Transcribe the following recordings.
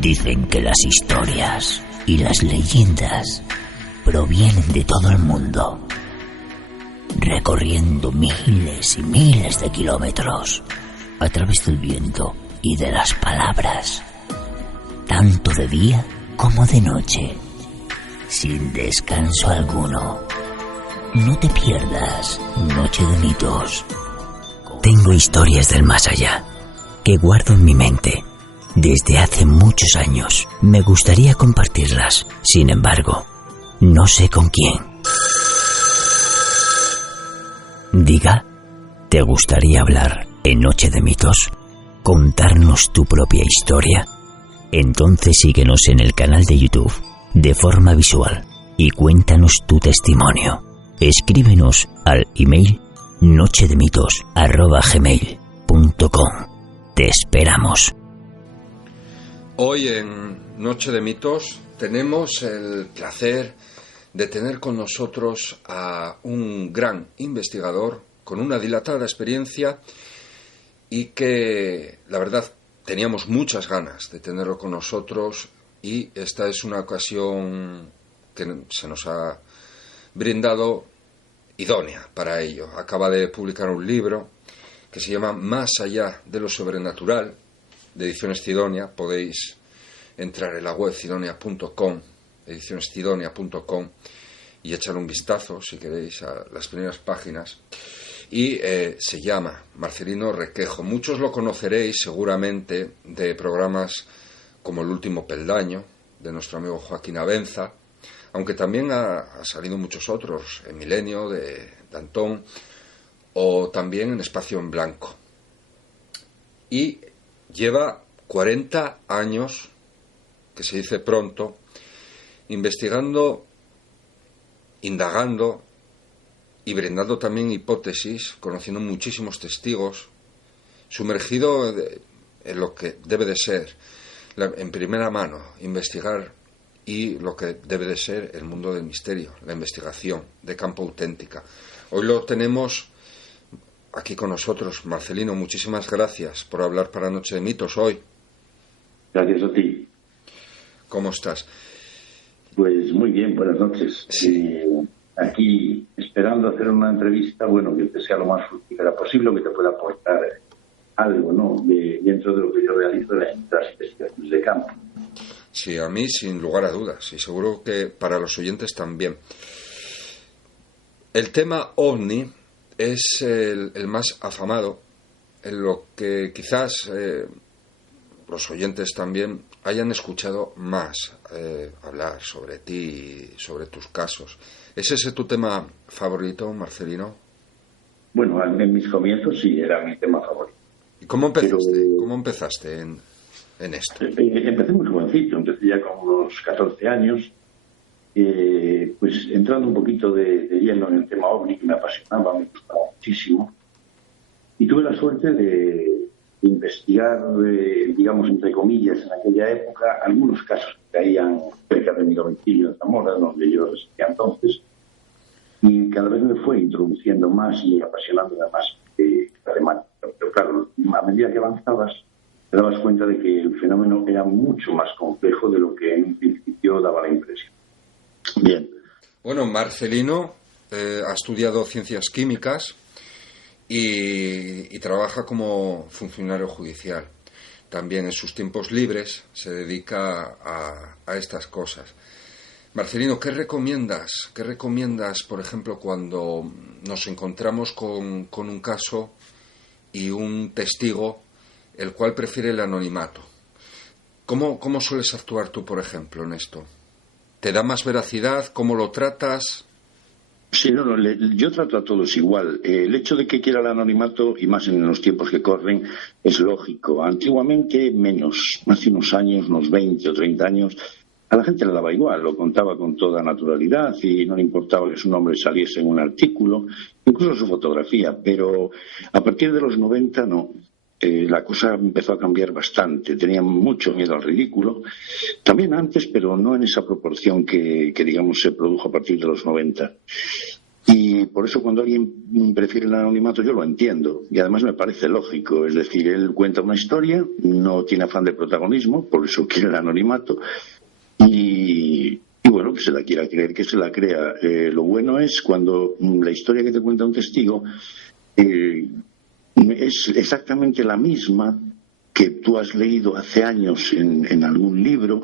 Dicen que las historias y las leyendas provienen de todo el mundo, recorriendo miles y miles de kilómetros a través del viento y de las palabras, tanto de día como de noche, sin descanso alguno. No te pierdas Noche de Mitos. Tengo historias del más allá que guardo en mi mente desde hace muchos años. Me gustaría compartirlas, sin embargo, no sé con quién. Diga, ¿te gustaría hablar en Noche de Mitos? ¿Contarnos tu propia historia? Entonces síguenos en el canal de YouTube de forma visual y cuéntanos tu testimonio. Escríbenos al email nochedemitos@gmail.com. Te esperamos. Hoy en Noche de Mitos tenemos el placer de tener con nosotros a un gran investigador con una dilatada experiencia y que, la verdad, teníamos muchas ganas de tenerlo con nosotros, y esta es una ocasión que se nos ha brindado idónea para ello. Acaba de publicar un libro que se llama Más allá de lo sobrenatural, de Ediciones Cidonia. Podéis entrar en la web cidonia.com, edicionescidonia.com, y echar un vistazo, si queréis, a las primeras páginas. Y se llama Marcelino Requejo. Muchos lo conoceréis seguramente de programas como El último peldaño, de nuestro amigo Joaquín Abenza, aunque también ha salido muchos otros, en Milenio, de Antón, o también en Espacio en Blanco. Y lleva 40 años, que se dice pronto, investigando, indagando y brindando también hipótesis, conociendo muchísimos testigos, sumergido en lo que debe de ser, en primera mano, investigar, y lo que debe de ser el mundo del misterio, la investigación de campo auténtica. Hoy lo tenemos aquí con nosotros. Marcelino, muchísimas gracias por hablar para Noche de Mitos hoy. Gracias a ti. ¿Cómo estás? Pues muy bien, buenas noches. Sí. Aquí esperando hacer una entrevista, bueno, que te sea lo más fructífera posible, que te pueda aportar algo, ¿no?, dentro de lo que yo realizo en las investigaciones de campo. Sí, a mí sin lugar a dudas, y seguro que para los oyentes también. El tema OVNI es el más afamado, en lo que quizás los oyentes también hayan escuchado más hablar sobre ti y sobre tus casos. ¿Es ese tu tema favorito, Marcelino? Bueno, en mis comienzos sí, era mi tema favorito. ¿Y cómo empezaste? ¿Cómo empezaste en esto? Empecé muy jovencito, empecé ya con unos 14 años, pues entrando un poquito de lleno en el tema OVNI, que me apasionaba, me gustaba muchísimo, y tuve la suerte de investigar, digamos, entre comillas, en aquella época, algunos casos que caían cerca de mi domicilio en Zamora, donde yo residía entonces, y cada vez me fue introduciendo más y apasionándome más la temática. Pero claro, a medida que avanzabas, te dabas cuenta de que el fenómeno era mucho más complejo de lo que en un principio daba la impresión. Bien. Bueno, Marcelino ha estudiado ciencias químicas y trabaja como funcionario judicial. También en sus tiempos libres se dedica a estas cosas. Marcelino, ¿qué recomiendas? ¿Qué recomiendas, por ejemplo, cuando nos encontramos con un caso y un testigo el cual prefiere el anonimato? ¿Cómo sueles actuar tú, por ejemplo, en esto? ¿Te da más veracidad? ¿Cómo lo tratas? Sí, yo trato a todos igual. El hecho de que quiera el anonimato, y más en los tiempos que corren, es lógico. Antiguamente, menos, hace unos años, unos 20 o 30 años, a la gente le daba igual, lo contaba con toda naturalidad y no le importaba que su nombre saliese en un artículo, incluso su fotografía, pero a partir de los 90 no. La cosa empezó a cambiar bastante, tenían mucho miedo al ridículo, también antes, pero no en esa proporción que digamos, se produjo a partir de los 90. Y por eso cuando alguien prefiere el anonimato yo lo entiendo y además me parece lógico. Es decir, él cuenta una historia, no tiene afán de protagonismo, por eso quiere el anonimato y bueno, que se la quiera creer, que se la crea. Lo bueno es cuando la historia que te cuenta un testigo es exactamente la misma que tú has leído hace años en algún libro,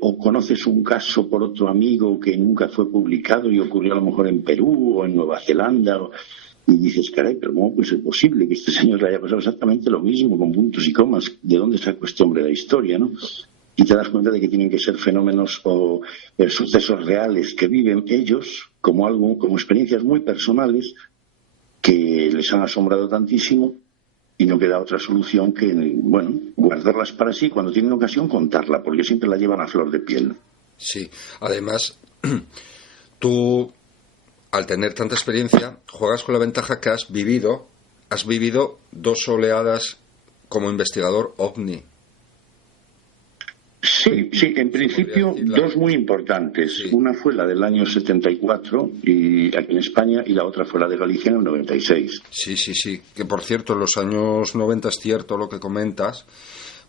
o conoces un caso por otro amigo que nunca fue publicado y ocurrió a lo mejor en Perú o en Nueva Zelanda, y dices, caray, pero ¿cómo puede ser posible que este señor le haya pasado exactamente lo mismo, con puntos y comas? ¿De dónde sacó este hombre la historia, no? Y te das cuenta de que tienen que ser fenómenos o sucesos reales que viven ellos como algo, como experiencias muy personales que les han asombrado tantísimo y no queda otra solución que, bueno, guardarlas para sí, cuando tienen ocasión contarla, porque siempre la llevan a flor de piel. Sí, además, tú, al tener tanta experiencia, juegas con la ventaja que has vivido 2 oleadas como investigador OVNI. Sí, en principio 2 muy importantes. Sí. Una fue la del año 74 y aquí en España, y la otra fue la de Galicia en el 96. Sí, que por cierto en los años 90 es cierto lo que comentas,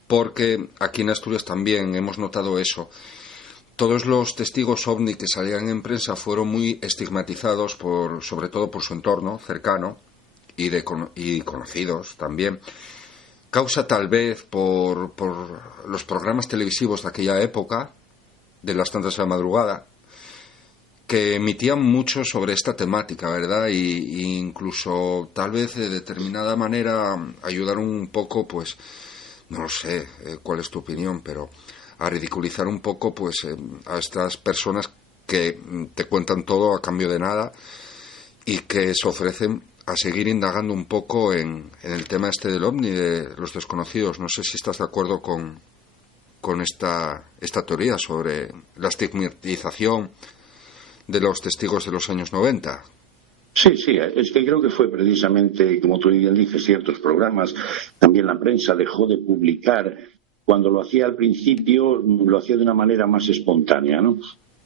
porque aquí en Asturias también hemos notado eso. Todos los testigos OVNI que salían en prensa fueron muy estigmatizados, sobre todo por su entorno cercano y conocidos también. Causa tal vez por los programas televisivos de aquella época, de las tantas de la madrugada, que emitían mucho sobre esta temática, ¿verdad? Y incluso tal vez de determinada manera ayudar un poco, pues, no lo sé cuál es tu opinión, pero a ridiculizar un poco, pues, a estas personas que te cuentan todo a cambio de nada y que se ofrecen a seguir indagando un poco en el tema este del OVNI, de los desconocidos. No sé si estás de acuerdo con esta teoría sobre la estigmatización de los testigos de los años 90. Sí, es que creo que fue precisamente, como tú bien dices, ciertos programas, también la prensa dejó de publicar. Cuando lo hacía al principio, lo hacía de una manera más espontánea, ¿no?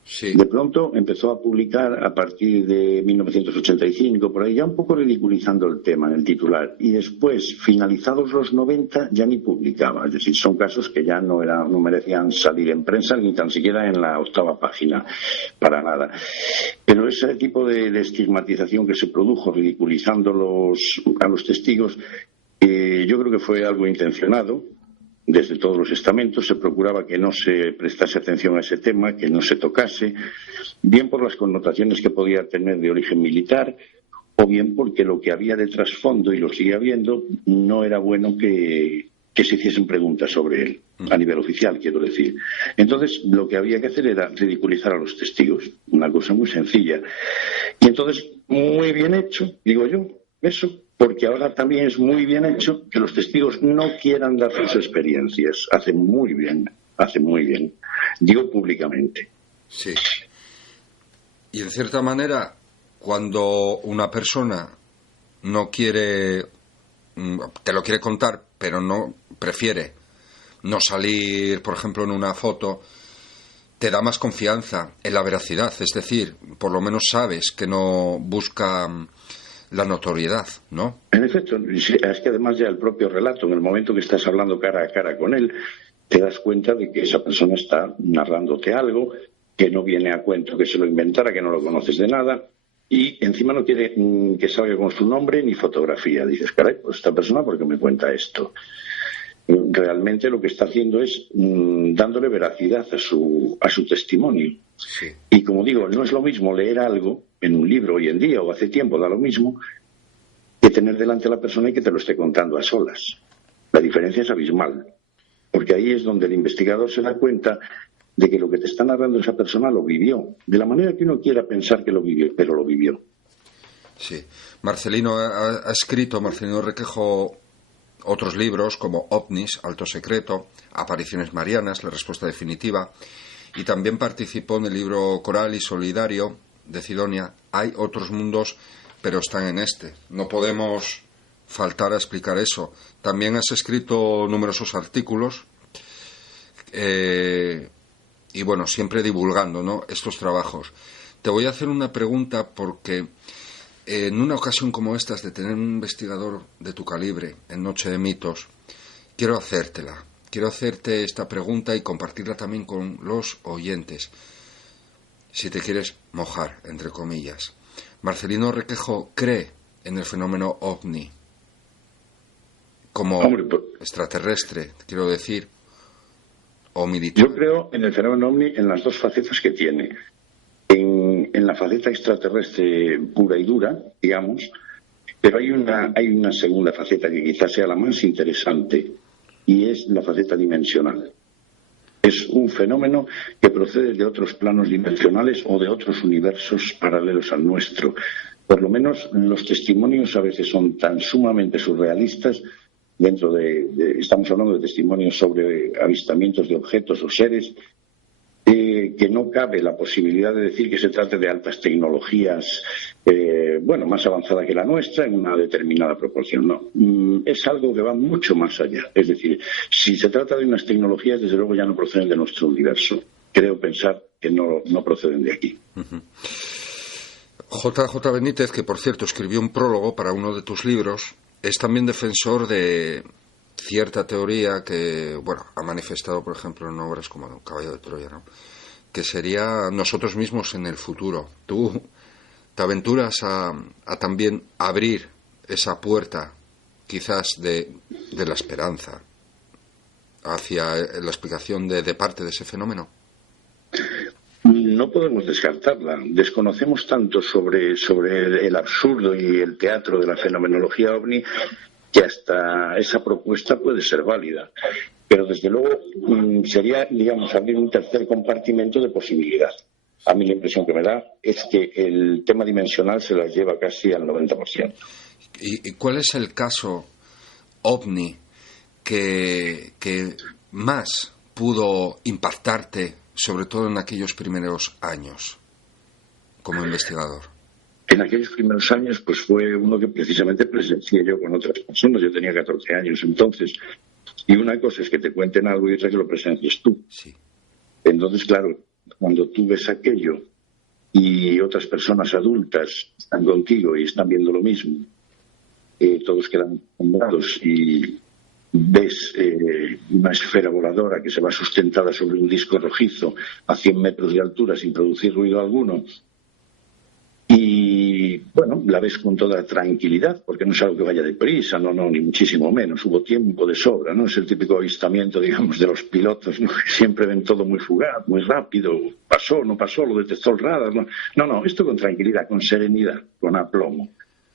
Sí. De pronto empezó a publicar a partir de 1985, por ahí, ya un poco ridiculizando el tema en el titular. Y después, finalizados los 90, ya ni publicaba. Es decir, son casos que ya no merecían salir en prensa, ni tan siquiera en la 8ª página, para nada. Pero ese tipo de estigmatización que se produjo ridiculizando a los testigos, yo creo que fue algo intencionado. Desde todos los estamentos se procuraba que no se prestase atención a ese tema, que no se tocase, bien por las connotaciones que podía tener de origen militar, o bien porque lo que había de trasfondo, y lo sigue habiendo, no era bueno que se hiciesen preguntas sobre él, a nivel oficial, quiero decir. Entonces, lo que había que hacer era ridiculizar a los testigos, una cosa muy sencilla. Y entonces, muy bien hecho, digo yo, eso, porque ahora también es muy bien hecho que los testigos no quieran dar sus experiencias. Hace muy bien, digo públicamente. Sí. Y en cierta manera, cuando una persona no quiere, te lo quiere contar, pero no prefiere no salir, por ejemplo, en una foto, te da más confianza en la veracidad. Es decir, por lo menos sabes que no busca la notoriedad, ¿no? En efecto, es que además ya el propio relato, en el momento que estás hablando cara a cara con él, te das cuenta de que esa persona está narrándote algo, que no viene a cuento que se lo inventara, que no lo conoces de nada, y encima no quiere que salga con su nombre ni fotografía. Dices, caray, pues esta persona, ¿por qué me cuenta esto? Realmente lo que está haciendo es dándole veracidad a su testimonio. Sí. Y como digo, no es lo mismo leer algo en un libro hoy en día, o hace tiempo da lo mismo, que tener delante a la persona y que te lo esté contando a solas. La diferencia es abismal, porque ahí es donde el investigador se da cuenta de que lo que te está narrando esa persona lo vivió, de la manera que uno quiera pensar que lo vivió, pero lo vivió. Sí. Marcelino Requejo, otros libros como OVNIs, Alto Secreto, Apariciones Marianas, La Respuesta Definitiva, y también participó en el libro Coral y Solidario de Cidonia, Hay otros mundos, pero están en este. No podemos faltar a explicar eso. También has escrito numerosos artículos y bueno, siempre divulgando, ¿no?, estos trabajos. te voy a hacer una pregunta porque en una ocasión como esta, de tener un investigador de tu calibre en Noche de Mitos, quiero hacértela. Quiero hacerte esta pregunta y compartirla también con los oyentes, si te quieres mojar, entre comillas. Marcelino Requejo cree en el fenómeno ovni como extraterrestre, quiero decir, o militar. Yo creo en el fenómeno ovni en las dos facetas que tiene. En la faceta extraterrestre pura y dura, digamos, pero hay una segunda faceta que quizás sea la más interesante, y es la faceta dimensional. Es un fenómeno que procede de otros planos dimensionales o de otros universos paralelos al nuestro. Por lo menos los testimonios a veces son tan sumamente surrealistas. Estamos hablando de testimonios sobre avistamientos de objetos o seres, que no cabe la posibilidad de decir que se trate de altas tecnologías, más avanzada que la nuestra en una determinada proporción. No, es algo que va mucho más allá. Es decir, si se trata de unas tecnologías, desde luego ya no proceden de nuestro universo. Creo pensar que no proceden de aquí. JJ Benítez, que por cierto escribió un prólogo para uno de tus libros, es también defensor de cierta teoría que, ha manifestado, por ejemplo, en obras como Caballo de Troya, ¿no? Que sería nosotros mismos en el futuro. Tú te aventuras a también abrir esa puerta, quizás de la esperanza, hacia la explicación de parte de ese fenómeno. No podemos descartarla. Desconocemos tanto sobre el absurdo y el teatro de la fenomenología ovni que hasta esa propuesta puede ser válida. Pero desde luego sería, abrir un tercer compartimento de posibilidad. A mí la impresión que me da es que el tema dimensional se las lleva casi al 90%. ¿Y cuál es el caso ovni que más pudo impactarte, sobre todo en aquellos primeros años, como investigador? En aquellos primeros años, pues fue uno que precisamente presencié yo con otras personas. Yo tenía 14 años entonces. Y una cosa es que te cuenten algo y otra que lo presencies tú. Sí. Entonces, claro, cuando tú ves aquello y otras personas adultas están contigo y están viendo lo mismo, todos quedan asombrados y ves una esfera voladora que se va sustentada sobre un disco rojizo a 100 metros de altura sin producir ruido alguno. Y, la ves con toda tranquilidad, porque no es algo que vaya deprisa, no, ni muchísimo menos. Hubo tiempo de sobra, ¿no? Es el típico avistamiento, digamos, de los pilotos, ¿no? Que siempre ven todo muy fugaz, muy rápido. Pasó, no pasó, lo detectó el radar, ¿no? No, esto con tranquilidad, con serenidad, con aplomo.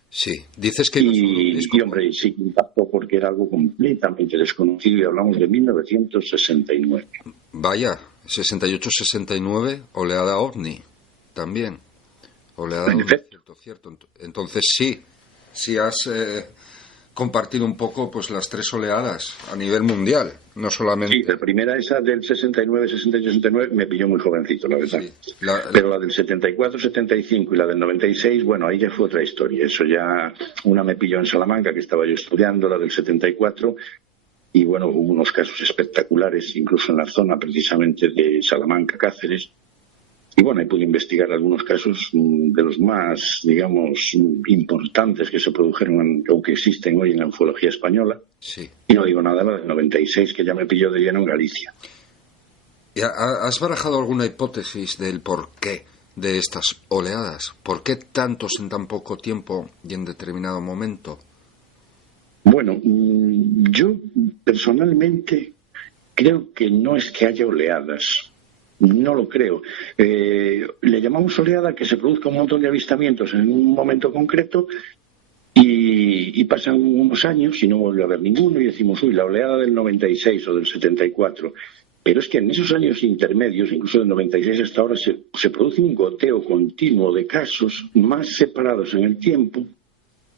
Sí, dices que... Y hombre, sí que impactó porque era algo completamente desconocido y hablamos de 1969. Vaya, 68-69, oleada ovni, también. Oleada ovni, cierto. Entonces sí has compartido un poco pues las tres oleadas a nivel mundial, no solamente... Sí, la primera, esa del 69, 68, 69, me pilló muy jovencito, la verdad. Sí, pero la del 74, 75 y la del 96, ahí ya fue otra historia. Eso ya, una me pilló en Salamanca, que estaba yo estudiando, la del 74, y hubo unos casos espectaculares, incluso en la zona precisamente de Salamanca, Cáceres. Y ahí pude investigar algunos casos de los más, importantes que se produjeron o que existen hoy en la ufología española. Sí. Y no digo nada, la del 96, que ya me pilló de lleno en Galicia. ¿Has barajado alguna hipótesis del porqué de estas oleadas? ¿Por qué tantos en tan poco tiempo y en determinado momento? Yo personalmente creo que no es que haya oleadas. No lo creo. Le llamamos oleada que se produzca un montón de avistamientos en un momento concreto y pasan unos años y no vuelve a haber ninguno y decimos, la oleada del 96 o del 74. Pero es que en esos años intermedios, incluso del 96 hasta ahora, se produce un goteo continuo de casos más separados en el tiempo,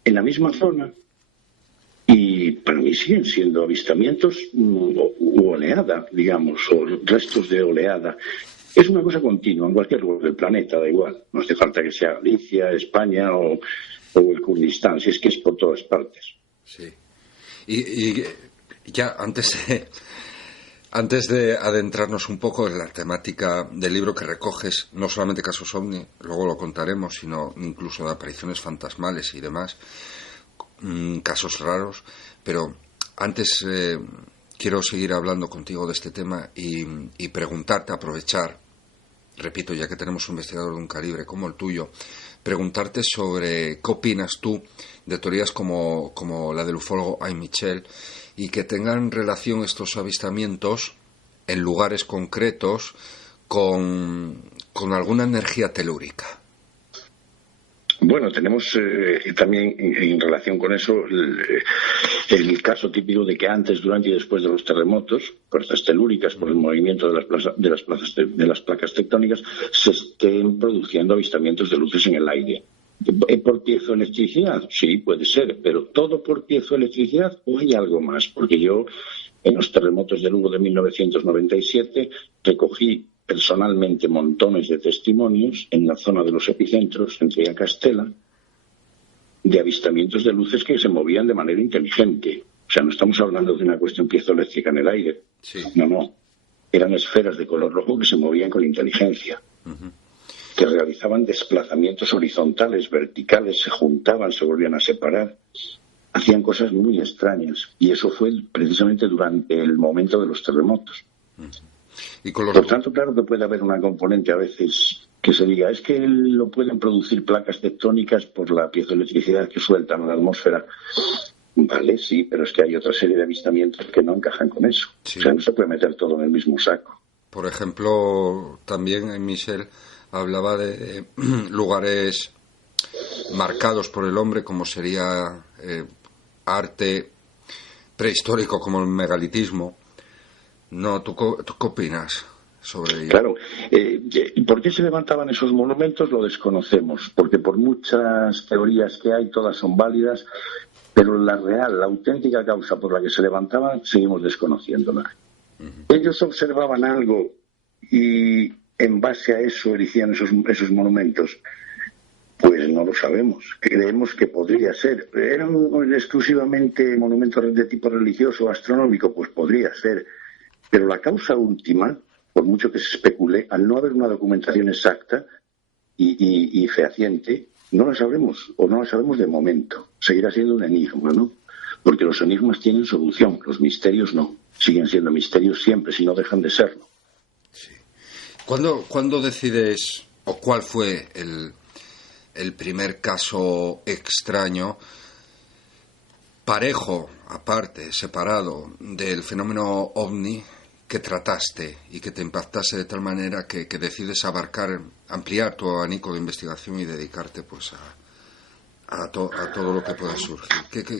en la misma zona. Y para mí siguen siendo avistamientos u oleada, o restos de oleada. Es una cosa continua en cualquier lugar del planeta, da igual. No hace falta que sea Galicia, España o el Kurdistán, si es que es por todas partes. Sí. Y ya antes Antes de adentrarnos un poco en la temática del libro que recoges, no solamente casos ovni, luego lo contaremos, sino incluso de apariciones fantasmales y demás, casos raros, pero antes quiero seguir hablando contigo de este tema y preguntarte, aprovechar, repito, ya que tenemos un investigador de un calibre como el tuyo, preguntarte sobre qué opinas tú de teorías como la del ufólogo Ay Michel, y que tengan relación estos avistamientos en lugares concretos con alguna energía telúrica. Bueno, tenemos también en relación con eso el caso típico de que antes, durante y después de los terremotos, fuerzas telúricas por el movimiento de las placas tectónicas, se estén produciendo avistamientos de luces en el aire. ¿Por piezoelectricidad? Sí, puede ser, pero ¿todo por piezoelectricidad o hay algo más? Porque yo, en los terremotos de Lugo de 1997, recogí personalmente montones de testimonios en la zona de los epicentros, entre y Castela, de avistamientos de luces que se movían de manera inteligente. O sea, no estamos hablando de una cuestión piezoeléctrica en el aire. Sí. No. Eran esferas de color rojo que se movían con inteligencia. Uh-huh. Que realizaban desplazamientos horizontales, verticales, se juntaban, se volvían a separar. Hacían cosas muy extrañas. Y eso fue precisamente durante el momento de los terremotos. Uh-huh. Por tanto, claro que puede haber una componente a veces que se diga, es que lo pueden producir placas tectónicas por la piezoelectricidad que sueltan a la atmósfera. Vale, sí, pero es que hay otra serie de avistamientos que no encajan con eso. Sí. O sea, no se puede meter todo en el mismo saco. Por ejemplo, también Michel hablaba de lugares marcados por el hombre, como sería arte prehistórico, como el megalitismo. No, ¿tú qué opinas sobre ello? Claro, ¿por qué se levantaban esos monumentos? Lo desconocemos, porque por muchas teorías que hay, todas son válidas, pero la real, la auténtica causa por la que se levantaban, seguimos desconociéndola. Uh-huh. Ellos observaban algo y en base a eso erigían esos monumentos. Pues no lo sabemos. Creemos que podría ser. ¿Eran exclusivamente monumentos de tipo religioso o astronómico? Pues podría ser. Pero la causa última, por mucho que se especule, al no haber una documentación exacta y fehaciente, no la sabremos, o no la sabemos de momento. Seguirá siendo un enigma, ¿no? Porque los enigmas tienen solución, los misterios no. Siguen siendo misterios siempre, si no dejan de serlo. Sí. ¿Cuándo decides, o cuál fue el primer caso extraño, parejo, aparte, separado del fenómeno ovni, que trataste y que te impactase de tal manera que decides ampliar tu abanico de investigación y dedicarte pues a todo lo que pueda surgir?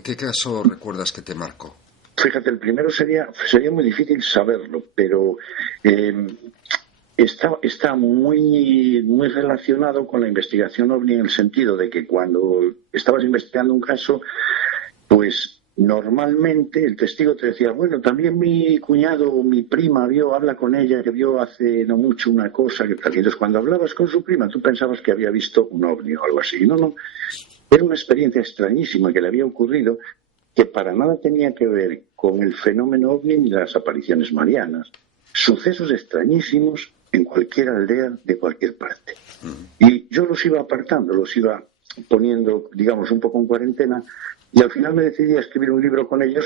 ¿Qué caso recuerdas que te marcó? Fíjate, el primero sería muy difícil saberlo, pero está muy relacionado con la investigación ovni, en el sentido de que cuando estabas investigando un caso, pues normalmente el testigo te decía, bueno, también mi cuñado o mi prima habla con ella, que vio hace no mucho una cosa, que tal. Entonces, cuando hablabas con su prima, tú pensabas que había visto un ovni o algo así. No. Era una experiencia extrañísima que le había ocurrido, que para nada tenía que ver con el fenómeno ovni ni las apariciones marianas. Sucesos extrañísimos en cualquier aldea de cualquier parte. Y yo los iba apartando, los iba poniendo, digamos, un poco en cuarentena. Y al final me decidí a escribir un libro con ellos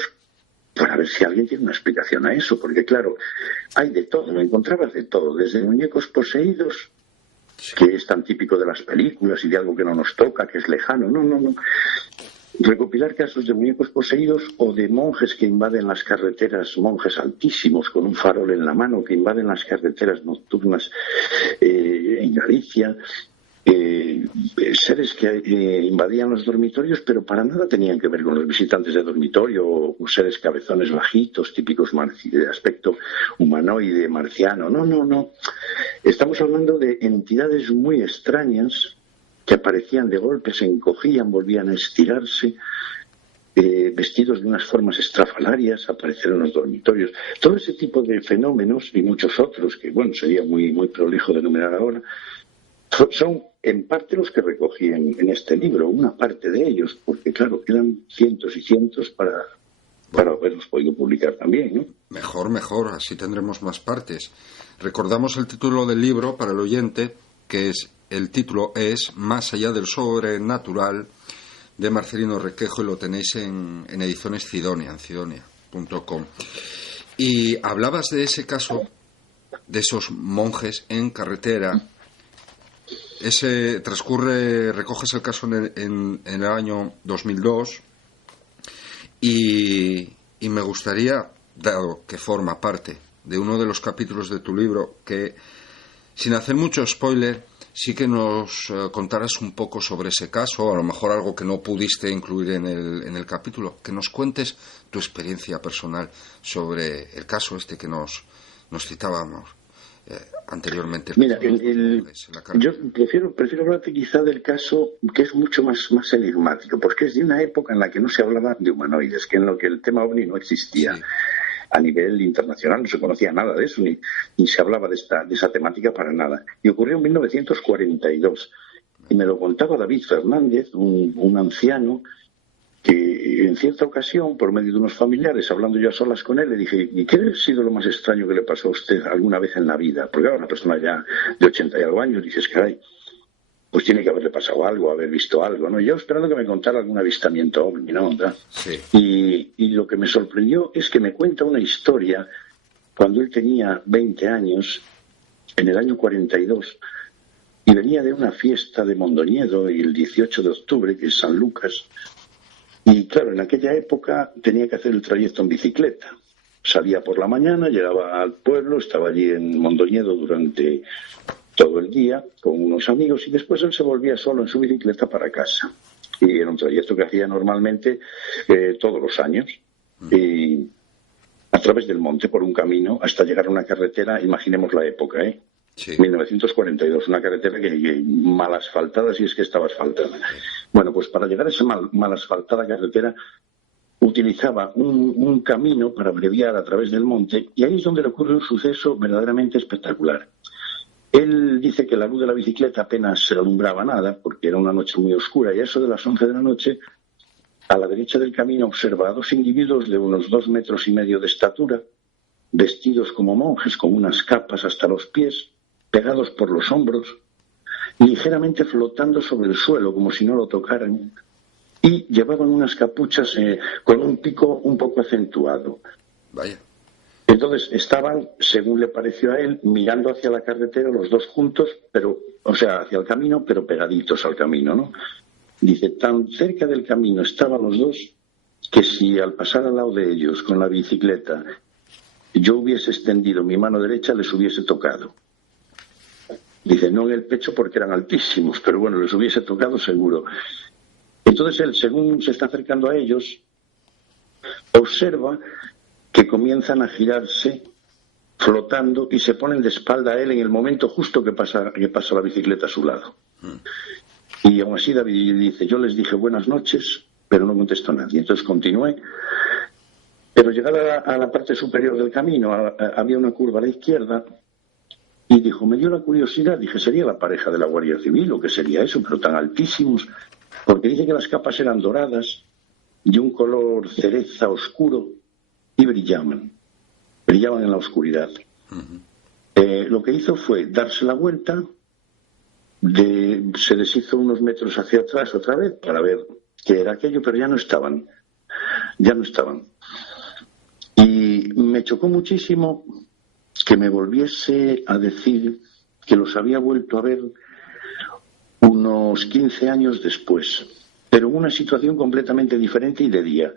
para ver si alguien tiene una explicación a eso, porque claro, hay de todo, lo encontrabas de todo, desde muñecos poseídos, que es tan típico de las películas y de algo que no nos toca, que es lejano, no. Recopilar casos de muñecos poseídos o de monjes que invaden las carreteras, monjes altísimos con un farol en la mano, que invaden las carreteras nocturnas en Galicia. Seres que invadían los dormitorios, pero para nada tenían que ver con los visitantes de dormitorio, o seres cabezones bajitos, típicos de aspecto humanoide, marciano. No. Estamos hablando de entidades muy extrañas que aparecían de golpe, se encogían, volvían a estirarse, vestidos de unas formas estrafalarias, aparecer en los dormitorios. Todo ese tipo de fenómenos y muchos otros, que bueno, sería muy prolijo de enumerar ahora, son en parte los que recogí en este libro, una parte de ellos, porque claro, quedan cientos y cientos para para haberlos podido publicar también, ¿no? Mejor, así tendremos más partes. Recordamos el título del libro para el oyente, el título es Más allá del sobrenatural, de Marcelino Requejo, y lo tenéis en ediciones Cidonia, en cidonia.com. Y hablabas de ese caso, de esos monjes en carretera. Recoges el caso en el año 2002, y me gustaría, dado que forma parte de uno de los capítulos de tu libro, que, sin hacer mucho spoiler, sí que nos contaras un poco sobre ese caso, a lo mejor algo que no pudiste incluir en el capítulo, que nos cuentes tu experiencia personal sobre el caso este que nos citábamos anteriormente. Mira, yo prefiero hablarte quizá del caso que es mucho más enigmático, porque es de una época en la que no se hablaba de humanoides, que en lo que el tema ovni no existía. Sí. A nivel internacional no se conocía nada de eso, ni se hablaba de esa temática para nada. Y ocurrió en 1942. Y me lo contaba David Fernández, un anciano, que en cierta ocasión, por medio de unos familiares, hablando yo a solas con él, le dije, ¿y qué ha sido lo más extraño que le pasó a usted alguna vez en la vida? Porque era una persona ya de 80 y algo años, dices, caray, pues tiene que haberle pasado algo, haber visto algo, ¿no? Y yo esperando que me contara algún avistamiento ovni, ¿no? Sí. Y lo que me sorprendió es que me cuenta una historia cuando él tenía 20 años, en el año 42, y venía de una fiesta de Mondoñedo, y el 18 de octubre, que es San Lucas. Y claro, en aquella época tenía que hacer el trayecto en bicicleta. Salía por la mañana, llegaba al pueblo, estaba allí en Mondoñedo durante todo el día con unos amigos, y después él se volvía solo en su bicicleta para casa. Y era un trayecto que hacía normalmente todos los años. Y a través del monte, por un camino, hasta llegar a una carretera, imaginemos la época, Sí. 1942, una carretera que mal asfaltada, si es que estaba asfaltada. Bueno, pues para llegar a esa mal asfaltada carretera utilizaba un camino para abreviar a través del monte, y ahí es donde le ocurre un suceso verdaderamente espectacular. Él dice que la luz de la bicicleta apenas se alumbraba nada, porque era una noche muy oscura, y a eso de las 11 de la noche, a la derecha del camino observa a dos individuos de unos 2,5 metros de estatura, vestidos como monjes, con unas capas hasta los pies, pegados por los hombros, ligeramente flotando sobre el suelo como si no lo tocaran, y llevaban unas capuchas con un pico un poco acentuado. Vaya. Entonces estaban, según le pareció a él, mirando hacia la carretera los dos juntos, hacia el camino, pero pegaditos al camino, ¿no? Dice, tan cerca del camino estaban los dos que si al pasar al lado de ellos con la bicicleta yo hubiese extendido mi mano derecha, les hubiese tocado. Dice, no en el pecho porque eran altísimos, pero bueno, les hubiese tocado seguro. Entonces él, según se está acercando a ellos, observa que comienzan a girarse, flotando, y se ponen de espalda a él en el momento justo que pasa la bicicleta a su lado. Y aún así David dice, yo les dije buenas noches, pero no contestó nadie. Entonces continué. Pero llegada a la parte superior del camino, había una curva a la izquierda, y dijo, me dio la curiosidad, dije, sería la pareja de la Guardia Civil, o qué sería eso, pero tan altísimos, porque dice que las capas eran doradas, de un color cereza oscuro, y brillaban en la oscuridad. Lo que hizo fue darse la vuelta, se deshizo unos metros hacia atrás otra vez para ver qué era aquello, pero ya no estaban. Y me chocó muchísimo que me volviese a decir que los había vuelto a ver unos 15 años después, pero en una situación completamente diferente y de día.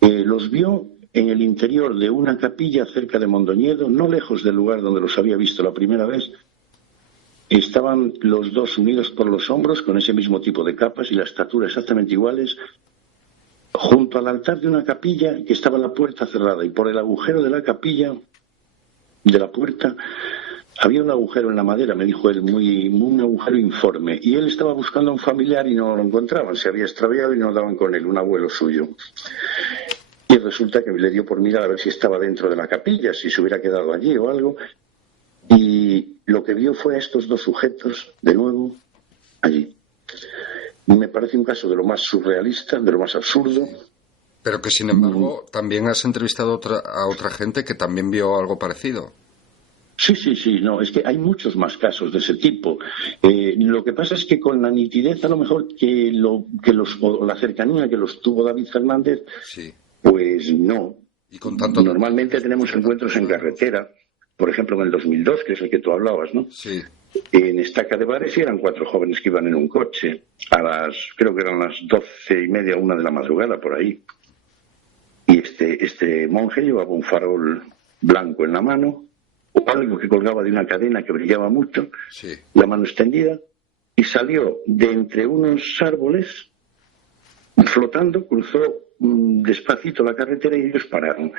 Los vio en el interior de una capilla cerca de Mondoñedo, no lejos del lugar donde los había visto la primera vez. Estaban los dos unidos por los hombros, con ese mismo tipo de capas y la estatura exactamente iguales, junto al altar de una capilla que estaba la puerta cerrada, y por el agujero de la capilla, de la puerta, había un agujero en la madera, me dijo él, un agujero informe, y él estaba buscando a un familiar y no lo encontraban, se había extraviado y no daban con él, un abuelo suyo. Y resulta que le dio por mirar a ver si estaba dentro de la capilla, si se hubiera quedado allí o algo, y lo que vio fue a estos dos sujetos, de nuevo, allí. Me parece un caso de lo más surrealista, de lo más absurdo, Pero que, sin embargo, también has entrevistado a otra gente que también vio algo parecido. Sí, no, es que hay muchos más casos de ese tipo. Lo que pasa es que con la nitidez, a lo mejor, o la cercanía que los tuvo David Fernández, Sí. pues no. Y con tanto... Normalmente tenemos encuentros en carretera, por ejemplo, en el 2002, que es el que tú hablabas, ¿no? Sí. En Estaca de Bares, y eran 4 jóvenes que iban en un coche, creo que eran las 12:30, 1 de la madrugada, por ahí. Y este monje llevaba un farol blanco en la mano, o algo que colgaba de una cadena que brillaba mucho, Sí. la mano extendida, y salió de entre unos árboles, flotando, cruzó despacito la carretera y ellos pararon.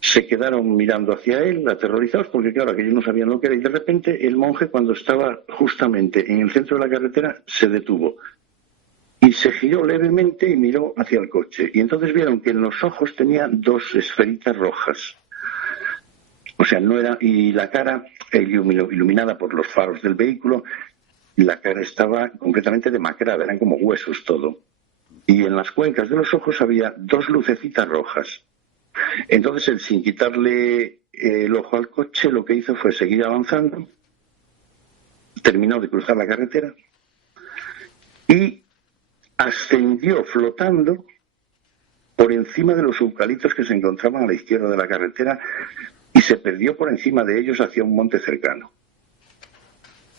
Se quedaron mirando hacia él, aterrorizados, porque claro, que ellos no sabían lo que era, y de repente el monje, cuando estaba justamente en el centro de la carretera, se detuvo y se giró levemente y miró hacia el coche, y entonces vieron que en los ojos tenía 2 esferitas rojas. O sea, no era, y la cara, iluminada por los faros del vehículo, la cara estaba completamente demacrada, eran como huesos todo. Y en las cuencas de los ojos había 2 lucecitas rojas. Entonces él, sin quitarle el ojo al coche, lo que hizo fue seguir avanzando, terminó de cruzar la carretera y ascendió flotando por encima de los eucaliptos que se encontraban a la izquierda de la carretera y se perdió por encima de ellos hacia un monte cercano.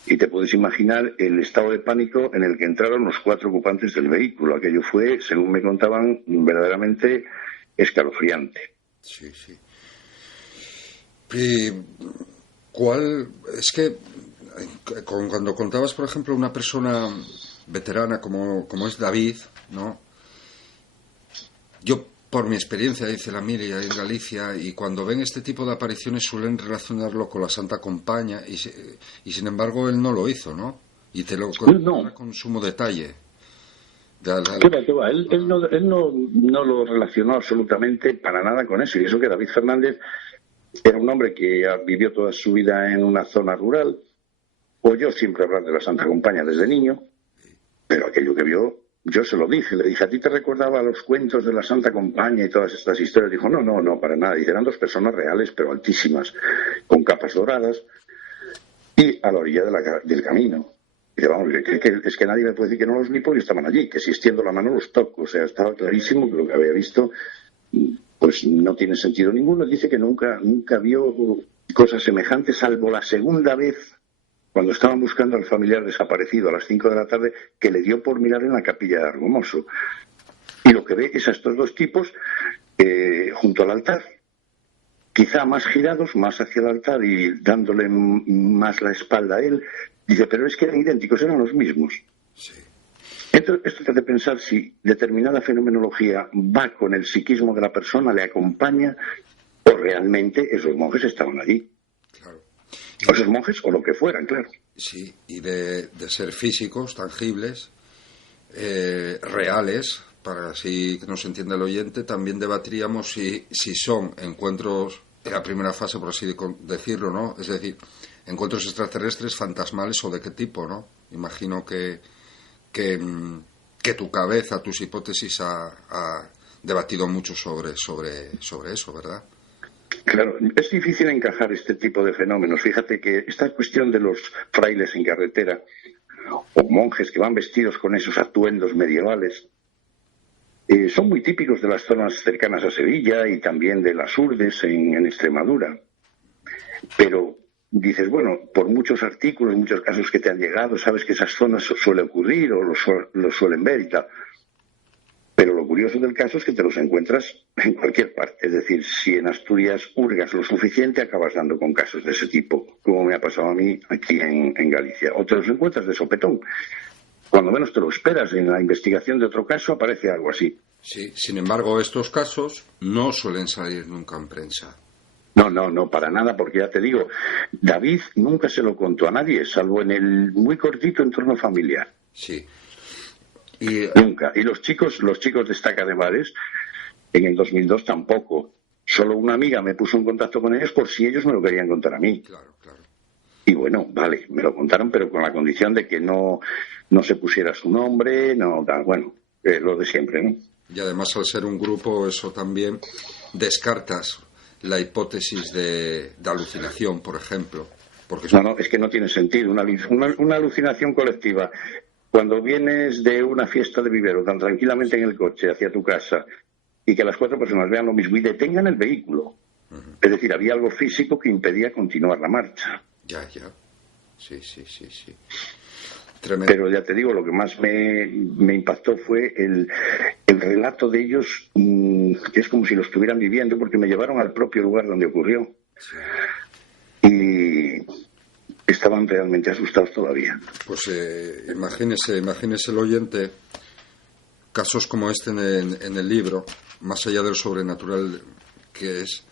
Y te puedes imaginar el estado de pánico en el que entraron los 4 ocupantes del vehículo. Aquello fue, según me contaban, verdaderamente escalofriante. Sí. ¿Y cuál? Es que cuando contabas, por ejemplo, una persona veterana como es David, ¿no? Yo, por mi experiencia, dice la Miria en Galicia, y cuando ven este tipo de apariciones suelen relacionarlo con la Santa Compaña, y sin embargo él no lo hizo, ¿no? Y te lo cuenta con sumo detalle. ¿Qué va? Él no lo relacionó absolutamente para nada con eso. Y eso que David Fernández era un hombre que vivió toda su vida en una zona rural. Oyó siempre hablar de la Santa Compaña desde niño, pero aquello que vio, yo se lo dije. Le dije, ¿a ti te recordaba los cuentos de la Santa Compaña y todas estas historias? Dijo, no, para nada. Dice, eran 2 personas reales, pero altísimas, con capas doradas, y a la orilla del camino. Dice, vamos, es que nadie me puede decir que no los vi porque estaban allí, que si extiendo la mano los toco. O sea, estaba clarísimo que lo que había visto pues no tiene sentido ninguno. Dice que nunca vio cosas semejantes, salvo la segunda vez, cuando estaban buscando al familiar desaparecido a las 5 de la tarde, que le dio por mirar en la capilla de Argomoso. Y lo que ve es a estos 2 tipos junto al altar, quizá más girados, más hacia el altar y dándole más la espalda a él. Dice, pero es que eran idénticos, eran los mismos. Sí. Entonces, esto te hace pensar si determinada fenomenología va con el psiquismo de la persona, le acompaña, o realmente esos monjes estaban allí. Claro. O esos monjes, o lo que fueran, claro. Sí, y de ser físicos, tangibles, reales, para así que nos entienda el oyente, también debatiríamos si son encuentros en la primera fase, por así decirlo, ¿no? Es decir, encuentros extraterrestres, fantasmales o de qué tipo, ¿no? Imagino que tu cabeza, tus hipótesis ha debatido mucho sobre eso, ¿verdad? Claro, es difícil encajar este tipo de fenómenos. Fíjate que esta cuestión de los frailes en carretera o monjes que van vestidos con esos atuendos medievales son muy típicos de las zonas cercanas a Sevilla y también de las Urdes en Extremadura. Pero dices, bueno, por muchos artículos, muchos casos que te han llegado, sabes que esas zonas suele ocurrir o lo suelen ver y tal. Pero lo curioso del caso es que te los encuentras en cualquier parte. Es decir, si en Asturias hurgas lo suficiente, acabas dando con casos de ese tipo, como me ha pasado a mí aquí en Galicia. O te los encuentras de sopetón. Cuando menos te lo esperas, en la investigación de otro caso aparece algo así. Sí, sin embargo, estos casos no suelen salir nunca en prensa. No, para nada, porque ya te digo, David nunca se lo contó a nadie, salvo en el muy cortito entorno familiar. Sí. Nunca. Y los chicos de Estaca de Bares, en el 2002 tampoco. Solo una amiga me puso en contacto con ellos por si ellos me lo querían contar a mí. Claro. Y bueno, vale, me lo contaron, pero con la condición de que no se pusiera su nombre, lo de siempre, ¿no? Y además, al ser un grupo, eso también descartas la hipótesis de alucinación, por ejemplo. Porque No, es que no tiene sentido. Una alucinación colectiva. Cuando vienes de una fiesta de vivero tan tranquilamente en el coche hacia tu casa y que las 4 personas vean lo mismo y detengan el vehículo. Es decir, había algo físico que impedía continuar la marcha. Ya. Sí. Tremendo. Pero ya te digo, lo que más me impactó fue el relato de ellos, que es como si lo estuvieran viviendo, porque me llevaron al propio lugar donde ocurrió. Sí. Y estaban realmente asustados todavía. Pues imagínese el oyente casos como este en el libro, más allá del sobrenatural que es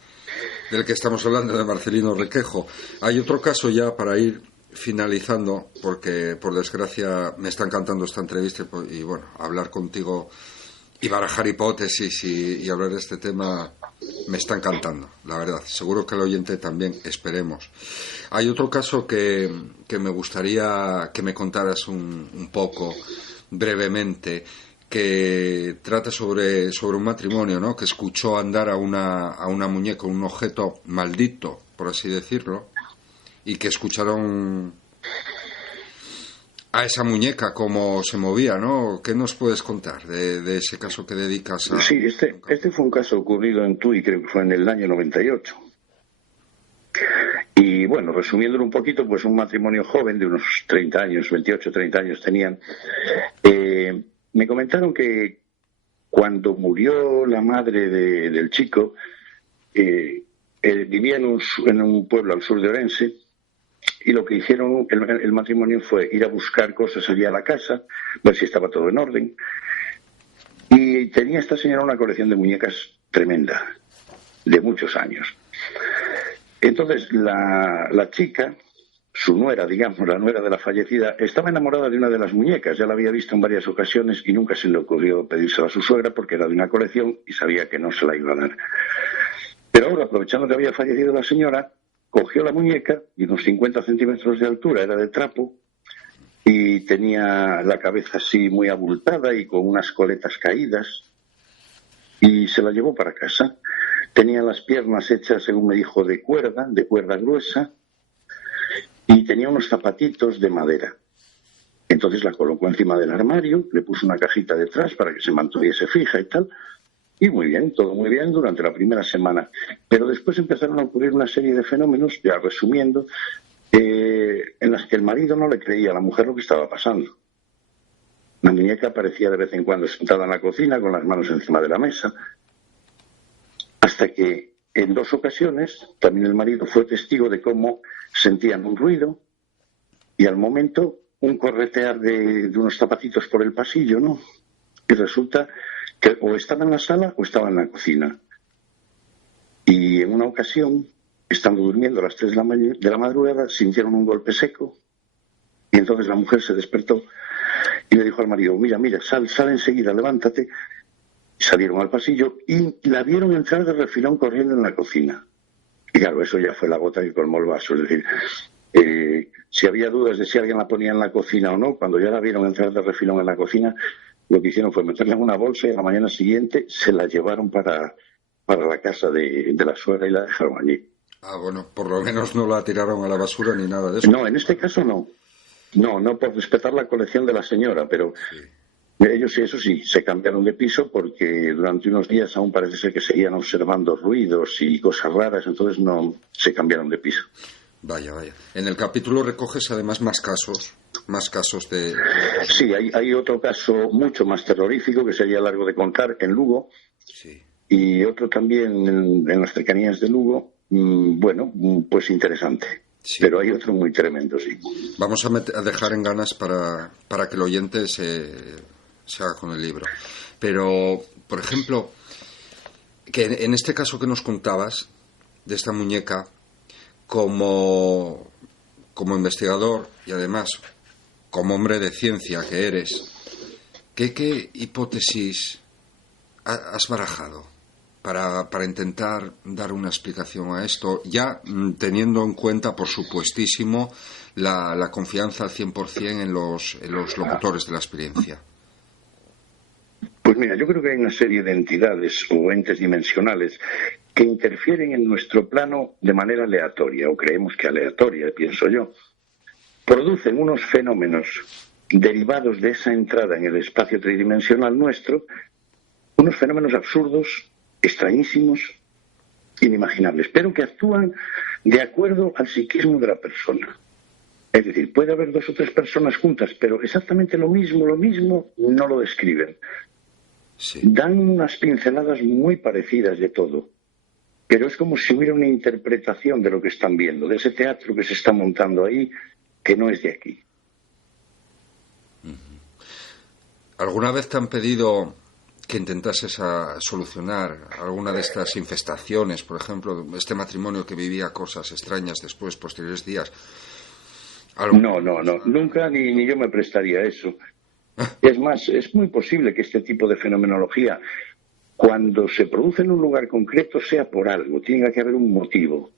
del que estamos hablando, de Marcelino Requejo. Hay otro caso ya para ir finalizando, porque por desgracia me está encantando esta entrevista y bueno, hablar contigo y barajar hipótesis y hablar de este tema me está encantando, la verdad. Seguro que el oyente también, esperemos. Hay otro caso que me gustaría que me contaras un poco brevemente, que trata sobre un matrimonio, ¿no? Que escuchó andar a una muñeca, un objeto maldito, por así decirlo, y que escucharon a esa muñeca cómo se movía, ¿no? ¿Qué nos puedes contar de ese caso que dedicas a...? Sí, este fue un caso ocurrido en Tui, creo que fue en el año 98. Y bueno, resumiéndolo un poquito, pues un matrimonio joven de unos 30 años, 28, 30 años tenían. Me comentaron que cuando murió la madre del chico, vivía en un pueblo al sur de Orense, y lo que hicieron el matrimonio fue ir a buscar cosas allí a la casa, ver si estaba todo en orden. Y tenía esta señora una colección de muñecas tremenda, de muchos años. Entonces la chica, su nuera, digamos, la nuera de la fallecida, estaba enamorada de una de las muñecas. Ya la había visto en varias ocasiones y nunca se le ocurrió pedírsela a su suegra porque era de una colección y sabía que no se la iba a dar. Pero ahora, aprovechando que había fallecido la señora, cogió la muñeca de unos 50 centímetros de altura, era de trapo, y tenía la cabeza así muy abultada y con unas coletas caídas, y se la llevó para casa. Tenía las piernas hechas, según me dijo, de cuerda gruesa, y tenía unos zapatitos de madera. Entonces la colocó encima del armario, le puso una cajita detrás para que se mantuviese fija y tal, y muy bien, todo muy bien durante la primera semana. Pero después empezaron a ocurrir una serie de fenómenos, ya resumiendo, en las que el marido no le creía a la mujer lo que estaba pasando. La muñeca aparecía de vez en cuando sentada en la cocina con las manos encima de la mesa, hasta que en 2 ocasiones también el marido fue testigo de cómo sentían un ruido y al momento un corretear de unos zapatitos por el pasillo, ¿no? Y resulta que o estaba en la sala o estaba en la cocina. Y en una ocasión, estando durmiendo a las 3 de la madrugada, sintieron un golpe seco y entonces la mujer se despertó y le dijo al marido: mira, sal enseguida, levántate. Salieron al pasillo y la vieron entrar de refilón corriendo en la cocina. Y claro, eso ya fue la gota que colmó el vaso. Es decir, si había dudas de si alguien la ponía en la cocina o no, cuando ya la vieron entrar de refilón en la cocina, lo que hicieron fue meterla en una bolsa y a la mañana siguiente se la llevaron para la casa de la suegra y la dejaron allí. Ah, bueno, por lo menos no la tiraron a la basura ni nada de eso. No, en este caso no. No por respetar la colección de la señora, pero... Sí. Ellos, eso sí, se cambiaron de piso porque durante unos días aún parece ser que seguían observando ruidos y cosas raras, entonces no se cambiaron de piso. Vaya. En el capítulo recoges además más casos de... Sí, hay otro caso mucho más terrorífico que sería largo de contar en Lugo. Sí. Y otro también en las cercanías de Lugo, bueno, pues interesante. Sí. Pero hay otro muy tremendo, sí. Vamos a dejar en ganas para que el oyente se haga con el libro. Pero, por ejemplo, que en este caso que nos contabas, de esta muñeca, como investigador y además como hombre de ciencia que eres, ¿qué hipótesis has barajado para intentar dar una explicación a esto, ya teniendo en cuenta, por supuestísimo, la confianza al 100% en los locutores de la experiencia? Pues mira, yo creo que hay una serie de entidades o entes dimensionales que interfieren en nuestro plano de manera aleatoria, o creemos que aleatoria, pienso yo. Producen unos fenómenos derivados de esa entrada en el espacio tridimensional nuestro, unos fenómenos absurdos, extrañísimos, inimaginables, pero que actúan de acuerdo al psiquismo de la persona. Es decir, puede haber 2 o 3 personas juntas, pero exactamente lo mismo no lo describen. Sí. Dan unas pinceladas muy parecidas de todo, pero es como si hubiera una interpretación de lo que están viendo, de ese teatro que se está montando ahí, que no es de aquí. ¿Alguna vez te han pedido que intentases solucionar alguna de estas infestaciones? Por ejemplo, este matrimonio que vivía cosas extrañas después, posteriores días. No, nunca ni yo me prestaría a eso. Es más, es muy posible que este tipo de fenomenología, cuando se produce en un lugar concreto, sea por algo, tenga que haber un motivo.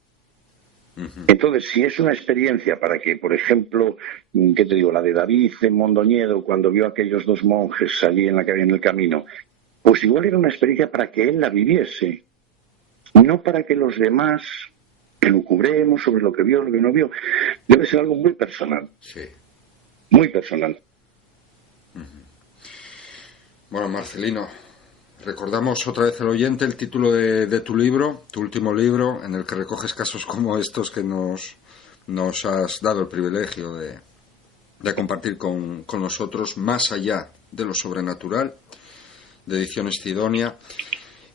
Entonces, si es una experiencia para que, por ejemplo, ¿qué te digo? La de David en Mondoñedo, cuando vio a aquellos 2 monjes salir en el camino, pues igual era una experiencia para que él la viviese, no para que los demás elucubremos sobre lo que vio, lo que no vio. Debe ser algo muy personal. Sí. Muy personal. Bueno, Marcelino, recordamos otra vez al oyente el título de tu libro, tu último libro, en el que recoges casos como estos que nos has dado el privilegio de compartir con nosotros, Más allá de lo sobrenatural, de Ediciones Cidonia.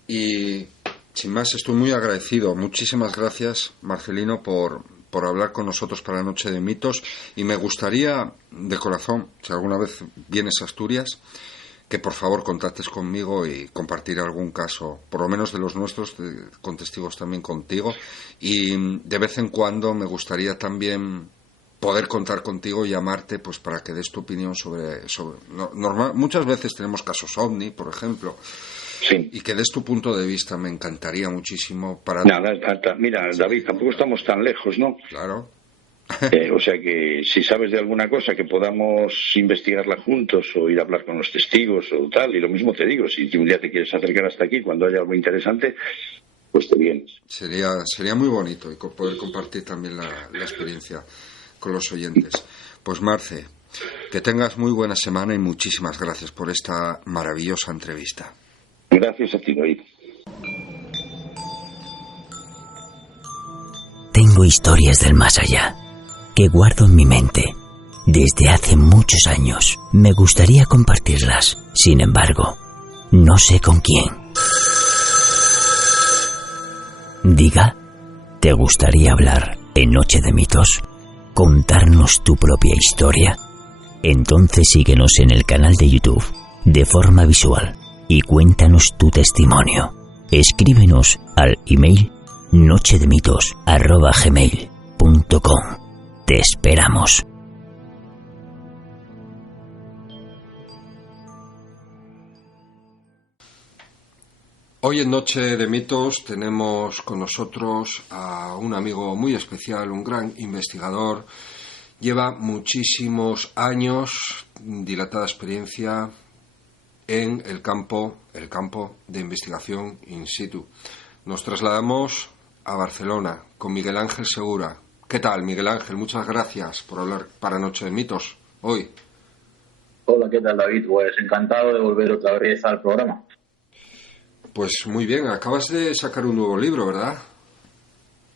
Y sin más, estoy muy agradecido. Muchísimas gracias, Marcelino, por hablar con nosotros para la Noche de Mitos. Y me gustaría, de corazón, si alguna vez vienes a Asturias, que por favor contactes conmigo y compartir algún caso, por lo menos de los nuestros, con testigos también contigo. Y de vez en cuando me gustaría también poder contar contigo y llamarte pues para que des tu opinión sobre muchas veces tenemos casos ovni, por ejemplo. Sí. Y que des tu punto de vista, me encantaría muchísimo para... Mira, David, tampoco estamos tan lejos, ¿no? Claro. O sea que si sabes de alguna cosa que podamos investigarla juntos o ir a hablar con los testigos o tal, y lo mismo te digo, si un día te quieres acercar hasta aquí cuando haya algo interesante, pues te vienes. Sería muy bonito y poder compartir también la experiencia con los oyentes. Pues Marce, que tengas muy buena semana y muchísimas gracias por esta maravillosa entrevista. Gracias a ti, David. Tengo historias del más allá que guardo en mi mente desde hace muchos años. Me gustaría compartirlas. Sin embargo, no sé con quién. Diga, ¿te gustaría hablar en Noche de Mitos? ¿Contarnos tu propia historia? Entonces síguenos en el canal de YouTube de forma visual y cuéntanos tu testimonio. Escríbenos al email nochedemitos@gmail.com. Te esperamos. Hoy en Noche de Mitos tenemos con nosotros a un amigo muy especial, un gran investigador. Lleva muchísimos años, dilatada experiencia en el campo de investigación in situ. Nos trasladamos a Barcelona con Miguel Ángel Segura. ¿Qué tal, Miguel Ángel? Muchas gracias por hablar para Noche de Mitos hoy. Hola, ¿qué tal, David? Pues encantado de volver otra vez al programa. Pues muy bien, acabas de sacar un nuevo libro, ¿verdad?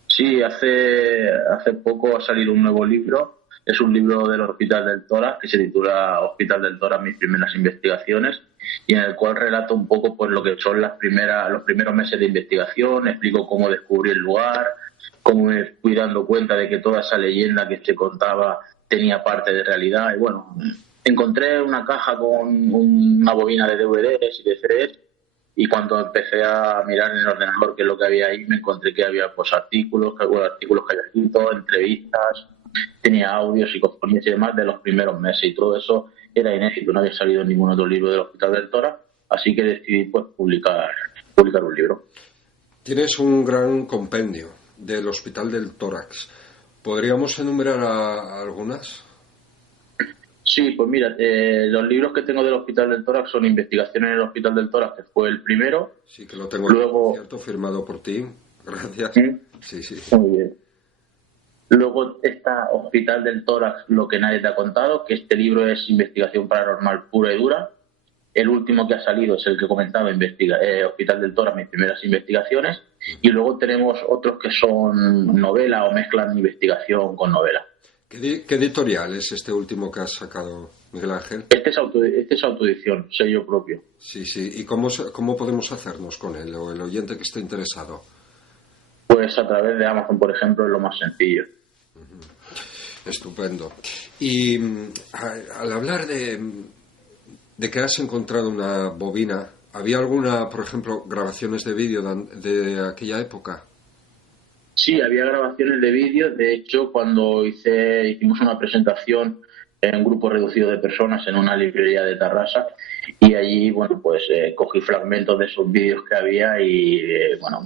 Sí, hace poco ha salido un nuevo libro. Es un libro del Hospital del Tórax que se titula Hospital del Tórax, mis primeras investigaciones, y en el cual relato un poco pues lo que son los primeros meses de investigación. Explico cómo descubrí el lugar, cómo me fui dando cuenta de que toda esa leyenda que se contaba tenía parte de realidad. Y bueno, encontré una caja con una bobina de DVDs y de CDs, y cuando empecé a mirar en el ordenador qué es lo que había ahí, me encontré que había pues artículos que había escrito, entrevistas, tenía audios, psicofonías y demás de los primeros meses, y todo eso era inédito, no había salido en ningún otro libro del Hospital del Tórax, así que decidí pues publicar un libro. Tienes un gran compendio del Hospital del Tórax. ¿Podríamos enumerar algunas? Sí, pues mira, los libros que tengo del Hospital del Tórax son Investigaciones en el Hospital del Tórax, que fue el primero. Sí, que lo tengo Luego, aquí, cierto, firmado por ti. Gracias. ¿Mm? Sí, sí. Muy bien. Luego está Hospital del Tórax, lo que nadie te ha contado, que este libro es investigación paranormal pura y dura. El último que ha salido es el que he comentado, Hospital del Tórax, mis primeras investigaciones. Y luego tenemos otros que son novela o mezclan investigación con novela. ¿Qué editorial es este último que has sacado, Miguel Ángel? Este es autoedición, sello propio. Sí, sí. ¿Y cómo podemos hacernos con él, o el oyente que esté interesado? Pues a través de Amazon, por ejemplo, es lo más sencillo. Estupendo. Y al hablar de que has encontrado una bobina, ¿había alguna, por ejemplo, grabaciones de vídeo de aquella época? Sí, había grabaciones de vídeo. De hecho, cuando hicimos una presentación en un grupo reducido de personas en una librería de Tarrasa, y allí, bueno, pues cogí fragmentos de esos vídeos que había y,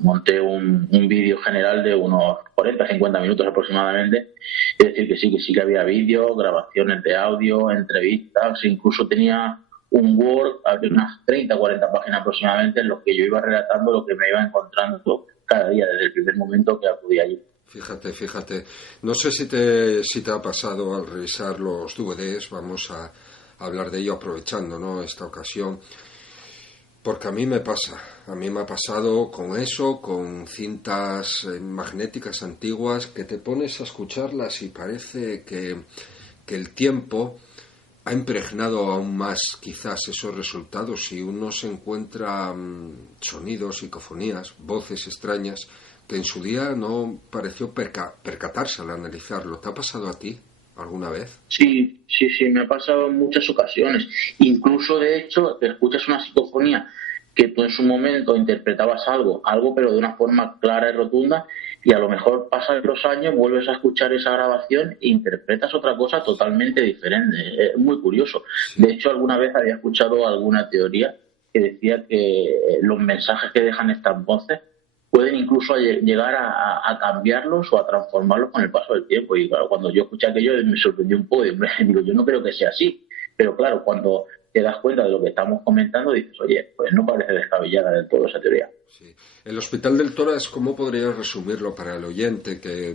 monté un vídeo general de unos 40-50 minutos aproximadamente. Es decir, que sí que había vídeo, grabaciones de audio, entrevistas, incluso tenía un Word, había unas 30-40 páginas aproximadamente en los que yo iba relatando lo que me iba encontrando cada día desde el primer momento que acudí allí. Fíjate. No sé si te ha pasado al revisar los DVDs, vamos a hablar de ello aprovechando, ¿no?, esta ocasión, porque a mí me ha pasado con eso, con cintas magnéticas antiguas, que te pones a escucharlas y parece que el tiempo ha impregnado aún más quizás esos resultados, y uno se encuentra sonidos, psicofonías, voces extrañas que en su día no pareció percatarse al analizarlo. ¿Te ha pasado a ti alguna vez? Sí, me ha pasado en muchas ocasiones. Incluso, de hecho, te escuchas una psicofonía que tú en su momento interpretabas algo, pero de una forma clara y rotunda, y a lo mejor pasan los años, vuelves a escuchar esa grabación e interpretas otra cosa totalmente diferente. Es muy curioso. Sí. De hecho, alguna vez había escuchado alguna teoría que decía que los mensajes que dejan estas voces pueden incluso llegar a cambiarlos o a transformarlos con el paso del tiempo. Y claro, cuando yo escuché aquello me sorprendió un poco. Digo, yo no creo que sea así. Pero claro, cuando te das cuenta de lo que estamos comentando, dices, oye, pues no parece descabellada del todo esa teoría. Sí. El Hospital del Tórax, ¿cómo podrías resumirlo para el oyente que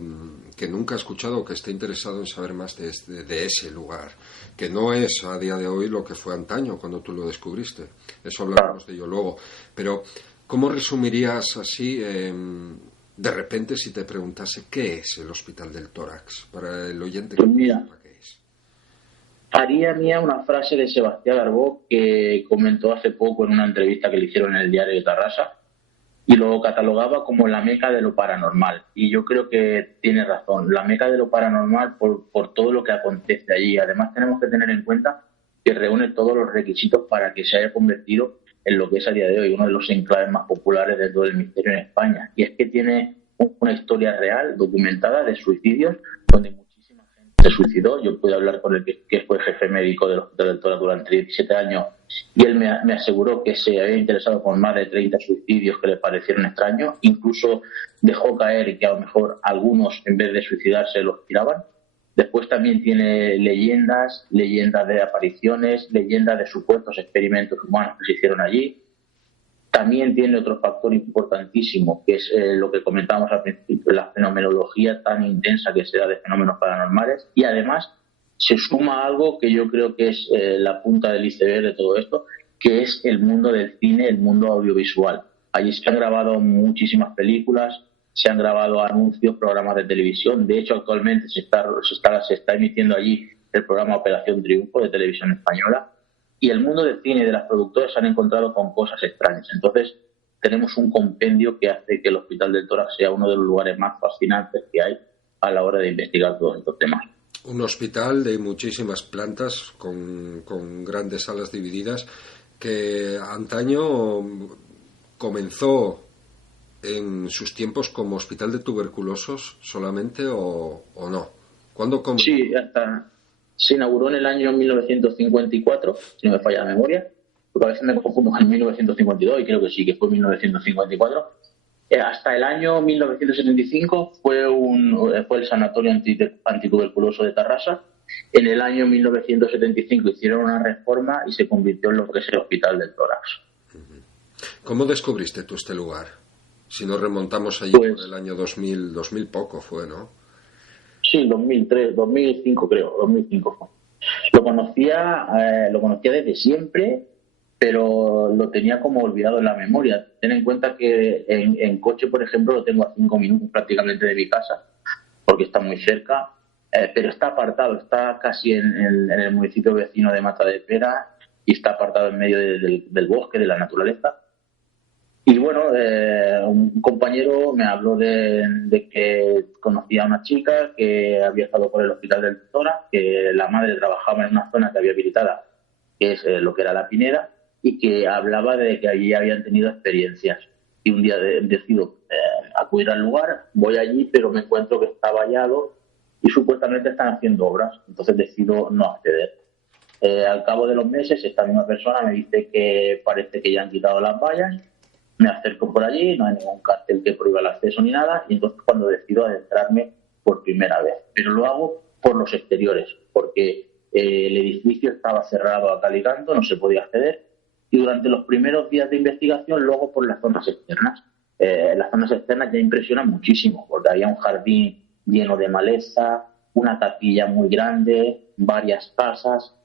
nunca ha escuchado o que esté interesado en saber más de ese lugar? Que no es a día de hoy lo que fue antaño cuando tú lo descubriste. Eso hablaremos de ello luego. Pero ¿cómo resumirías así, de repente, si te preguntase qué es el Hospital del Tórax para el oyente que Pues mira, no sepa qué es? haría mía una frase de Sebastián Arbó que comentó hace poco en una entrevista que le hicieron en el diario de Tarrasa, y lo catalogaba como la meca de lo paranormal. Y yo creo que tiene razón, la meca de lo paranormal por todo lo que acontece allí. Además, tenemos que tener en cuenta que reúne todos los requisitos para que se haya convertido en lo que es a día de hoy uno de los enclaves más populares dentro del misterio en España. Y es que tiene una historia real, documentada, de suicidios, donde muchísima gente se suicidó. Yo pude hablar con el que fue jefe médico del Hospital del Tórax durante 17 años, y él me aseguró que se había interesado por más de 30 suicidios que le parecieron extraños. Incluso dejó caer que a lo mejor algunos, en vez de suicidarse, los tiraban. Después también tiene leyendas de apariciones, leyendas de supuestos experimentos humanos que se hicieron allí. También tiene otro factor importantísimo, que es lo que comentábamos al principio, la fenomenología tan intensa que se da de fenómenos paranormales. Y además se suma algo que yo creo que es la punta del iceberg de todo esto, que es el mundo del cine, el mundo audiovisual. Allí se han grabado muchísimas películas, se han grabado anuncios, programas de televisión. De hecho, actualmente se está emitiendo allí el programa Operación Triunfo de Televisión Española. Y el mundo del cine y de las productoras se han encontrado con cosas extrañas. Entonces, tenemos un compendio que hace que el Hospital del Tórax sea uno de los lugares más fascinantes que hay a la hora de investigar todos estos temas. Un hospital de muchísimas plantas, con grandes salas divididas, que antaño comenzó en sus tiempos como hospital de tuberculosos solamente, o no. ¿Cuándo comenzó? Sí, se inauguró en el año 1954, si no me falla la memoria, porque a veces me confundo con 1952 y creo que sí, que fue 1954. Hasta el año 1975 fue el sanatorio antituberculoso de Tarrasa, En el año 1975 hicieron una reforma y se convirtió en lo que es el Hospital del Tórax. ¿Cómo descubriste tú este lugar? Si nos remontamos allí Pues, por el año 2000 poco fue, ¿no? Sí, 2003, 2005 creo, 2005 fue. Lo conocía desde siempre, pero lo tenía como olvidado en la memoria. Ten en cuenta que en coche, por ejemplo, lo tengo a 5 minutos prácticamente de mi casa, porque está muy cerca, pero está apartado, está casi en el municipio vecino de Matadepera y está apartado en medio del bosque, de la naturaleza. Y bueno, un compañero me habló de que conocía a una chica que había estado por el Hospital del Tórax, que la madre trabajaba en una zona que había habilitada, que es lo que era la Pineda, y que hablaba de que allí habían tenido experiencias. Y un día decido acudir al lugar, voy allí, pero me encuentro que está vallado y supuestamente están haciendo obras, entonces decido no acceder. Al cabo de los meses, esta misma persona me dice que parece que ya han quitado las vallas. Me acerco por allí, no hay ningún cartel que prohíba el acceso ni nada, y entonces cuando decido adentrarme por primera vez. Pero lo hago por los exteriores, porque el edificio estaba cerrado a cal y canto, no se podía acceder, y durante los primeros días de investigación luego por las zonas externas. Las zonas externas ya impresionan muchísimo, porque había un jardín lleno de maleza, una capilla muy grande, varias casas,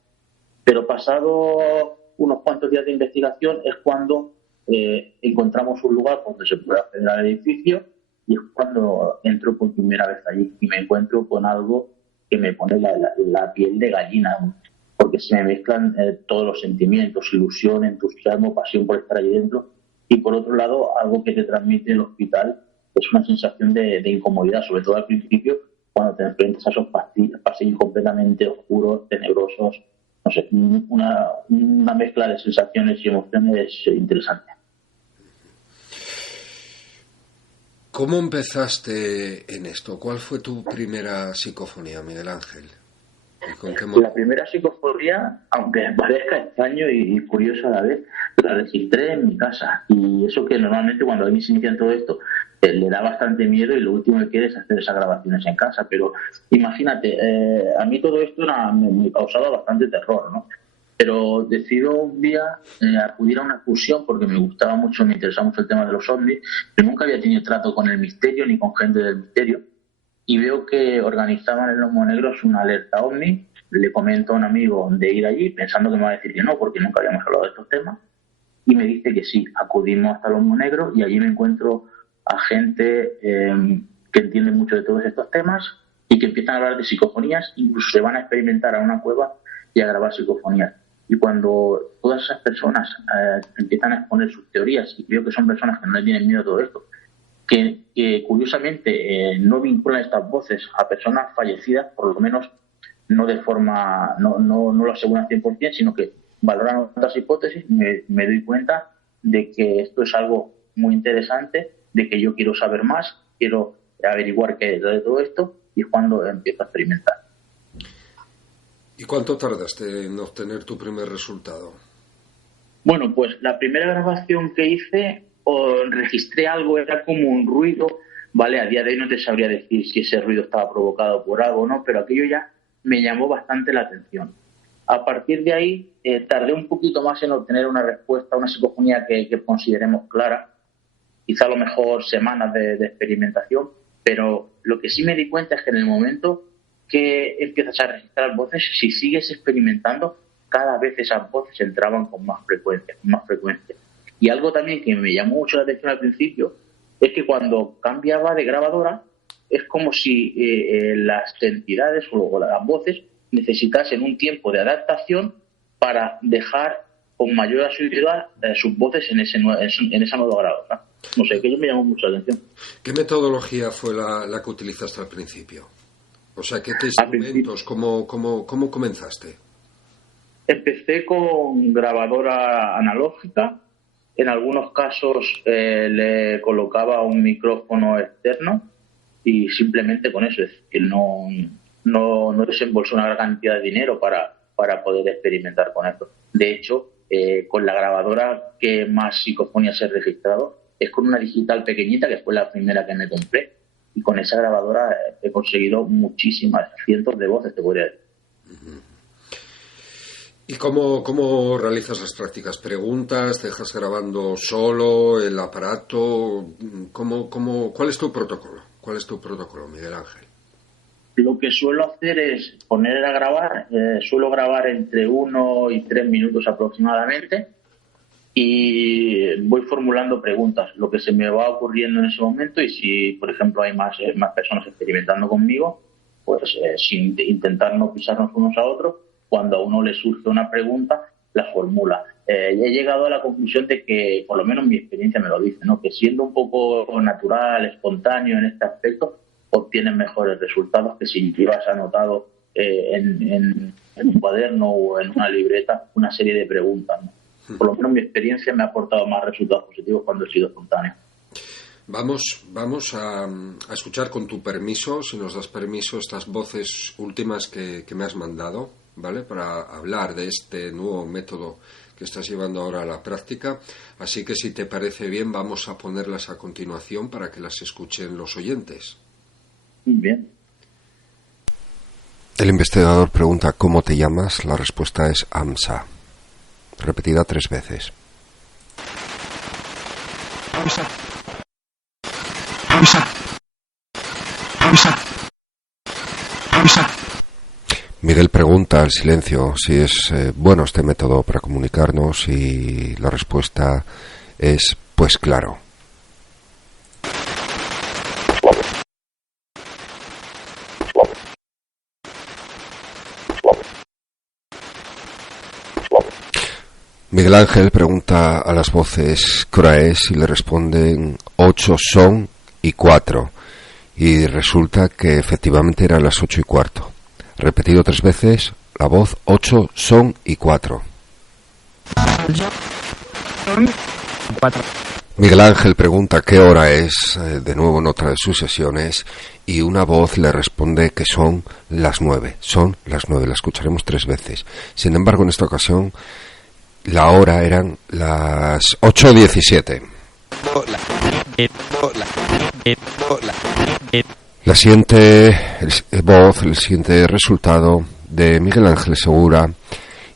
pero pasado unos cuantos días de investigación es cuando encontramos un lugar donde se puede acceder al edificio, y es cuando entro por primera vez allí y me encuentro con algo que me pone la piel de gallina, porque se me mezclan todos los sentimientos, ilusión, entusiasmo, pasión por estar allí dentro, y por otro lado algo que te transmite el hospital es una sensación de incomodidad, sobre todo al principio cuando te enfrentas a esos pasillos completamente oscuros, tenebrosos, no sé, una mezcla de sensaciones y emociones interesante. ¿Cómo empezaste en esto? ¿Cuál fue tu primera psicofonía, Miguel Ángel? ¿Y con qué La primera psicofonía, aunque parezca extraño y curioso a la vez, la registré en mi casa. Y eso que normalmente cuando alguien se inicia en todo esto le da bastante miedo y lo último que quiere es hacer esas grabaciones en casa. Pero imagínate, a mí todo esto me causaba bastante terror, ¿no? Pero decido un día acudir a una excursión porque me gustaba mucho, me interesaba mucho el tema de los ovnis. Yo nunca había tenido trato con el misterio ni con gente del misterio. Y veo que organizaban en Los Monegros una alerta ovni. Le comento a un amigo de ir allí, pensando que me va a decir que no, porque nunca habíamos hablado de estos temas. Y me dice que sí. Acudimos hasta Los Monegros y allí me encuentro a gente que entiende mucho de todos estos temas y que empiezan a hablar de psicofonías. Incluso se van a experimentar a una cueva y a grabar psicofonías. Y cuando todas esas personas empiezan a exponer sus teorías, y veo que son personas que no le tienen miedo a todo esto, que curiosamente no vinculan estas voces a personas fallecidas, por lo menos no de forma, no lo aseguran 100%, sino que valoran otras hipótesis, me doy cuenta de que esto es algo muy interesante, de que yo quiero saber más, quiero averiguar qué es de todo esto, y es cuando empiezo a experimentar. ¿Y cuánto tardaste en obtener tu primer resultado? Bueno, pues la primera grabación que hice o registré algo, era como un ruido, ¿vale? A día de hoy no te sabría decir si ese ruido estaba provocado por algo o no, pero aquello ya me llamó bastante la atención. A partir de ahí tardé un poquito más en obtener una respuesta, una psicofonía que consideremos clara, quizá a lo mejor semanas de experimentación, pero lo que sí me di cuenta es que en el momento que empiezas a registrar voces, si sigues experimentando, cada vez esas voces entraban con más frecuencia, Y algo también que me llamó mucho la atención al principio es que cuando cambiaba de grabadora es como si las entidades o las voces necesitasen un tiempo de adaptación para dejar con mayor asiduidad sus voces en esa nueva grabadora. No sé, que ello me llamó mucho la atención. ¿Qué metodología fue la que utilizaste al principio? O sea, ¿qué instrumentos? ¿Cómo comenzaste? Empecé con grabadora analógica. En algunos casos le colocaba un micrófono externo y simplemente con eso, es decir, no desembolsé una gran cantidad de dinero para poder experimentar con esto. De hecho, con la grabadora que más psicofonías he registrado es con una digital pequeñita, que fue la primera que me compré, y con esa grabadora he conseguido muchísimas, cientos de voces, te podría decir. ¿Y cómo realizas las prácticas? ¿Preguntas? ¿Dejas grabando solo el aparato? ¿Cuál es tu protocolo? ¿Cuál es tu protocolo, Miguel Ángel? Lo que suelo hacer es poner a grabar, suelo grabar entre 1 y 3 minutos aproximadamente y voy formulando preguntas, lo que se me va ocurriendo en ese momento, y si, por ejemplo, hay más personas experimentando conmigo, pues sin intentar no pisarnos unos a otros, cuando a uno le surge una pregunta, la formula. He llegado a la conclusión de que, por lo menos mi experiencia me lo dice, ¿no?, que siendo un poco natural, espontáneo en este aspecto, obtienes mejores resultados que si llevas anotado en un cuaderno o en una libreta una serie de preguntas, ¿no? Por lo menos mi experiencia me ha aportado más resultados positivos cuando he sido espontáneo. Vamos a escuchar, con tu permiso, si nos das permiso, estas voces últimas que me has mandado, ¿vale?, para hablar de este nuevo método que estás llevando ahora a la práctica. Así que, si te parece bien, vamos a ponerlas a continuación para que las escuchen los oyentes. Bien. El investigador pregunta: ¿cómo te llamas? La respuesta es AMSA, repetida 3 veces. AMSA. AMSA. AMSA. AMSA. Miguel pregunta al silencio si es bueno este método para comunicarnos, y la respuesta es: pues claro. Miguel Ángel pregunta a las voces qué hora es y le responden 8 son y 4. Y resulta que efectivamente eran las 8:15. Repetido 3 veces, la voz: 8 son y 4. Miguel Ángel pregunta qué hora es, de nuevo en otra de sus sesiones, y una voz le responde que son las 9. Son las 9, la escucharemos 3 veces. Sin embargo, en esta ocasión, la hora eran las 8:17. La siguiente voz, el siguiente resultado de Miguel Ángel Segura,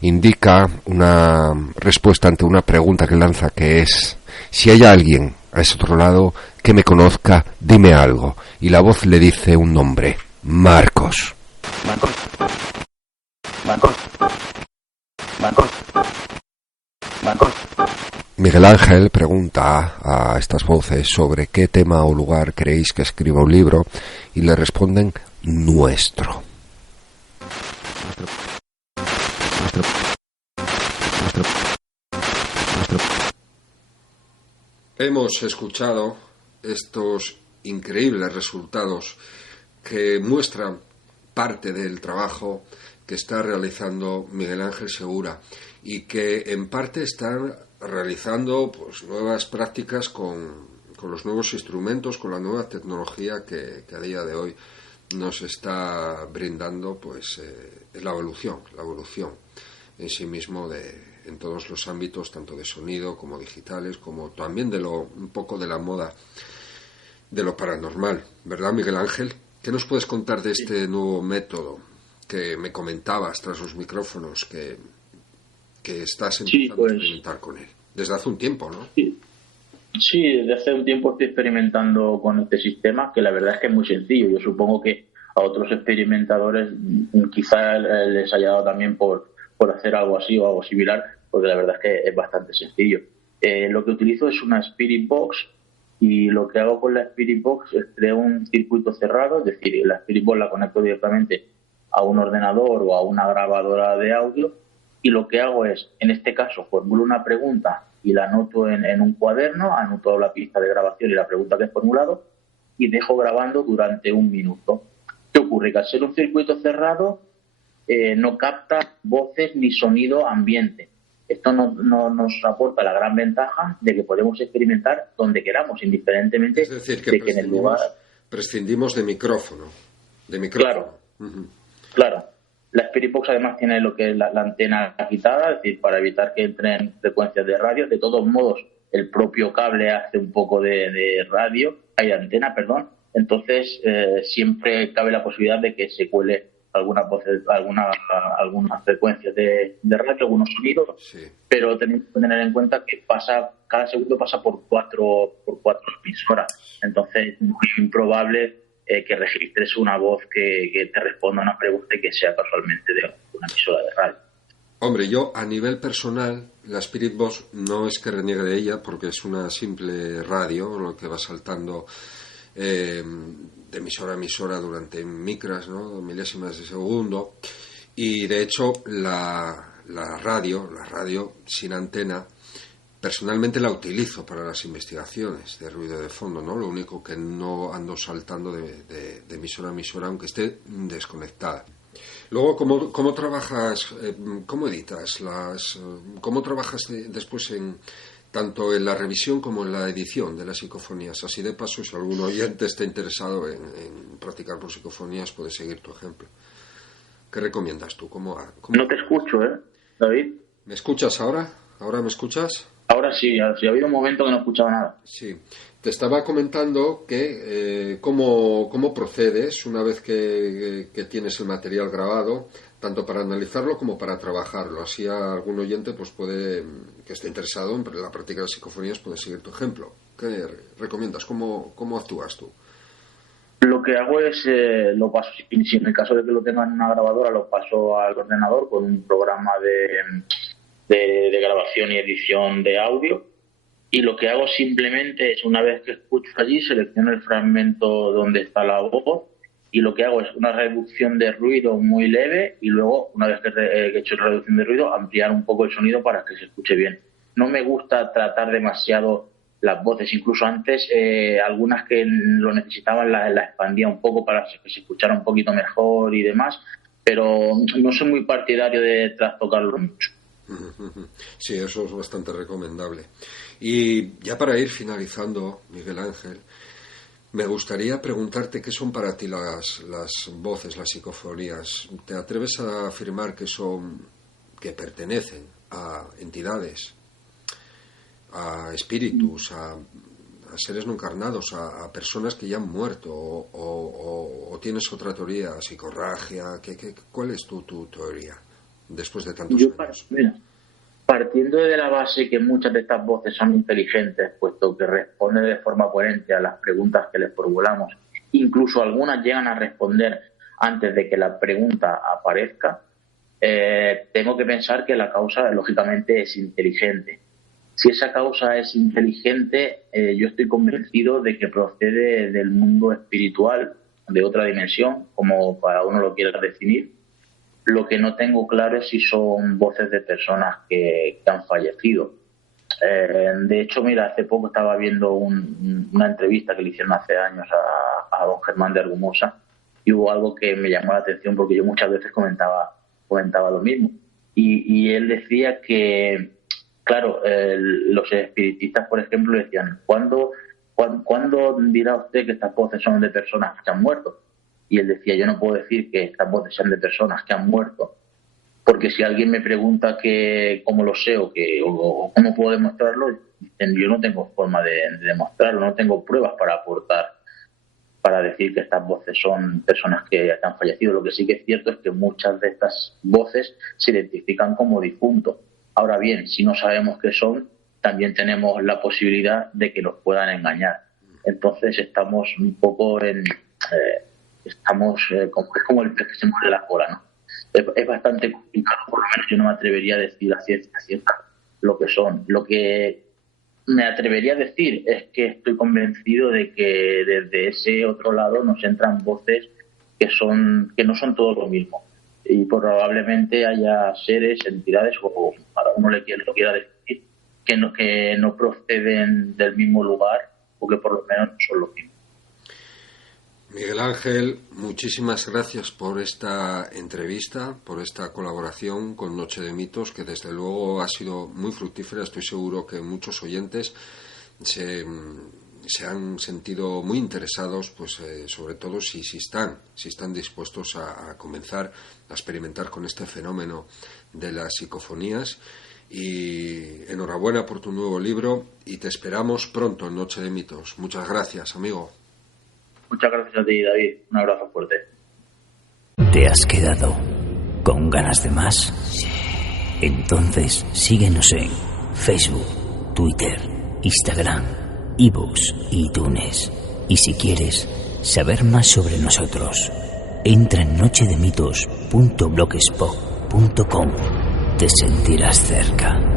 indica una respuesta ante una pregunta que lanza, que es: si hay alguien a ese otro lado que me conozca, dime algo. Y la voz le dice un nombre: Marcos. Miguel Ángel pregunta a estas voces sobre qué tema o lugar queréis que escriba un libro, y le responden: nuestro. Hemos escuchado estos increíbles resultados que muestran parte del trabajo que está realizando Miguel Ángel Segura, y que en parte están realizando pues nuevas prácticas con los nuevos instrumentos, con la nueva tecnología que a día de hoy nos está brindando pues la evolución en sí mismo en todos los ámbitos, tanto de sonido como digitales, como también un poco de la moda de lo paranormal, ¿verdad, Miguel Ángel? ¿Qué nos puedes contar de este nuevo método que me comentabas tras los micrófonos que estás empezando a experimentar con él? Desde hace un tiempo, ¿no? Sí, desde hace un tiempo estoy experimentando con este sistema, que la verdad es que es muy sencillo. Yo supongo que a otros experimentadores quizá les haya dado también por hacer algo así o algo similar, porque la verdad es que es bastante sencillo. Lo que utilizo es una Spirit Box, y lo que hago con la Spirit Box es crear un circuito cerrado, es decir, la Spirit Box la conecto directamente a un ordenador o a una grabadora de audio, y lo que hago es, en este caso, formulo una pregunta y la anoto en un cuaderno, anoto la pista de grabación y la pregunta que he formulado, y dejo grabando durante 1 minuto. ¿Qué ocurre? Que al ser un circuito cerrado, no capta voces ni sonido ambiente. Esto nos aporta la gran ventaja de que podemos experimentar donde queramos, indiferentemente, es decir, que de que en el lugar... prescindimos de micrófono. Claro, claro. La Spirit Box además tiene lo que es la antena quitada, es decir, para evitar que entren frecuencias de radio. De todos modos, el propio cable hace un poco de radio, hay antena, perdón. Entonces, siempre cabe la posibilidad de que se cuele algunas voces, algunas frecuencias de radio, algunos sonidos, Sí. pero tenemos que tener en cuenta que cada segundo pasa por cuatro emisoras. Entonces es muy improbable que registres una voz que te responda a una pregunta y que sea casualmente de una emisora de radio. Hombre, yo a nivel personal, la Spirit Box no es que reniegue de ella, porque es una simple radio, lo que va saltando de emisora a emisora durante micras, ¿no? Milésimas de segundo. Y de hecho, la radio sin antena, personalmente la utilizo para las investigaciones de ruido de fondo, ¿no? Lo único que no ando saltando de emisora a emisora, aunque esté desconectada. Luego, ¿cómo trabajas, cómo editas cómo trabajas después tanto en la revisión como en la edición de las psicofonías? Así de paso, si algún oyente está interesado en practicar por psicofonías, puede seguir tu ejemplo. ¿Qué recomiendas tú? No te escucho, David. ¿Me escuchas ahora? ¿Ahora me escuchas? Ahora sí, ha habido un momento que no escuchaba nada. Sí, te estaba comentando que cómo procedes una vez que tienes el material grabado, tanto para analizarlo como para trabajarlo. Así algún oyente pues que esté interesado en la práctica de las psicofonías puede seguir tu ejemplo. ¿Qué recomiendas? ¿Cómo actúas tú? Lo que hago es, lo paso, si en el caso de que lo tenga en una grabadora, lo paso al ordenador con un programa de grabación y edición de audio, y lo que hago simplemente es, una vez que escucho allí, selecciono el fragmento donde está la voz y lo que hago es una reducción de ruido muy leve, y luego, una vez que he hecho la reducción de ruido, ampliar un poco el sonido para que se escuche bien. No me gusta tratar demasiado las voces, incluso antes algunas que lo necesitaban la expandía un poco para que se escuchara un poquito mejor y demás, pero no soy muy partidario de trastocarlo mucho. Sí, eso es bastante recomendable. Y ya para ir finalizando, Miguel Ángel, me gustaría preguntarte qué son para ti las voces, las psicofonías. ¿Te atreves a afirmar que pertenecen a entidades, a espíritus, a seres no encarnados, a personas que ya han muerto, o tienes otra teoría, psicorragia? ¿Cuál es tu teoría después de tantos años? Mira, partiendo de la base que muchas de estas voces son inteligentes, puesto que responden de forma coherente a las preguntas que les formulamos, incluso algunas llegan a responder antes de que la pregunta aparezca, tengo que pensar que la causa, lógicamente, es inteligente. Si esa causa es inteligente, yo estoy convencido de que procede del mundo espiritual, de otra dimensión, como cada uno lo quiera definir. Lo que no tengo claro es si son voces de personas que han fallecido. De hecho, mira, hace poco estaba viendo una entrevista que le hicieron hace años a don Germán de Argumosa, y hubo algo que me llamó la atención porque yo muchas veces comentaba lo mismo. Y él decía que, claro, los espiritistas, por ejemplo, decían, ¿cuándo dirá usted que estas voces son de personas que han muerto? Y él decía, yo no puedo decir que estas voces sean de personas que han muerto, porque si alguien me pregunta cómo lo sé o cómo puedo demostrarlo, yo no tengo forma de demostrarlo, no tengo pruebas para aportar, para decir que estas voces son personas que han fallecido. Lo que sí que es cierto es que muchas de estas voces se identifican como difuntos. Ahora bien, si no sabemos qué son, también tenemos la posibilidad de que nos puedan engañar. Entonces estamos un poco es como el pez que se muerde la cola, ¿no? Es bastante complicado, por lo menos yo no me atrevería a decir a ciencia cierta lo que son. Lo que me atrevería a decir es que estoy convencido de que desde ese otro lado nos entran voces que no son todo lo mismo, y probablemente haya seres, entidades, o para uno lo quiera decir, que no proceden del mismo lugar, o que por lo menos no son lo mismo. Miguel Ángel, muchísimas gracias por esta entrevista, por esta colaboración con Noche de Mitos, que desde luego ha sido muy fructífera. Estoy seguro que muchos oyentes se han sentido muy interesados, pues sobre todo si están dispuestos a comenzar a experimentar con este fenómeno de las psicofonías. Y enhorabuena por tu nuevo libro, y te esperamos pronto en Noche de Mitos. Muchas gracias, amigo. Muchas gracias a ti, David. Un abrazo fuerte. ¿Te has quedado con ganas de más? Entonces síguenos en Facebook, Twitter, Instagram, iVoox y iTunes. Y si quieres saber más sobre nosotros, entra en nochedemitos.blogspot.com. Te sentirás cerca.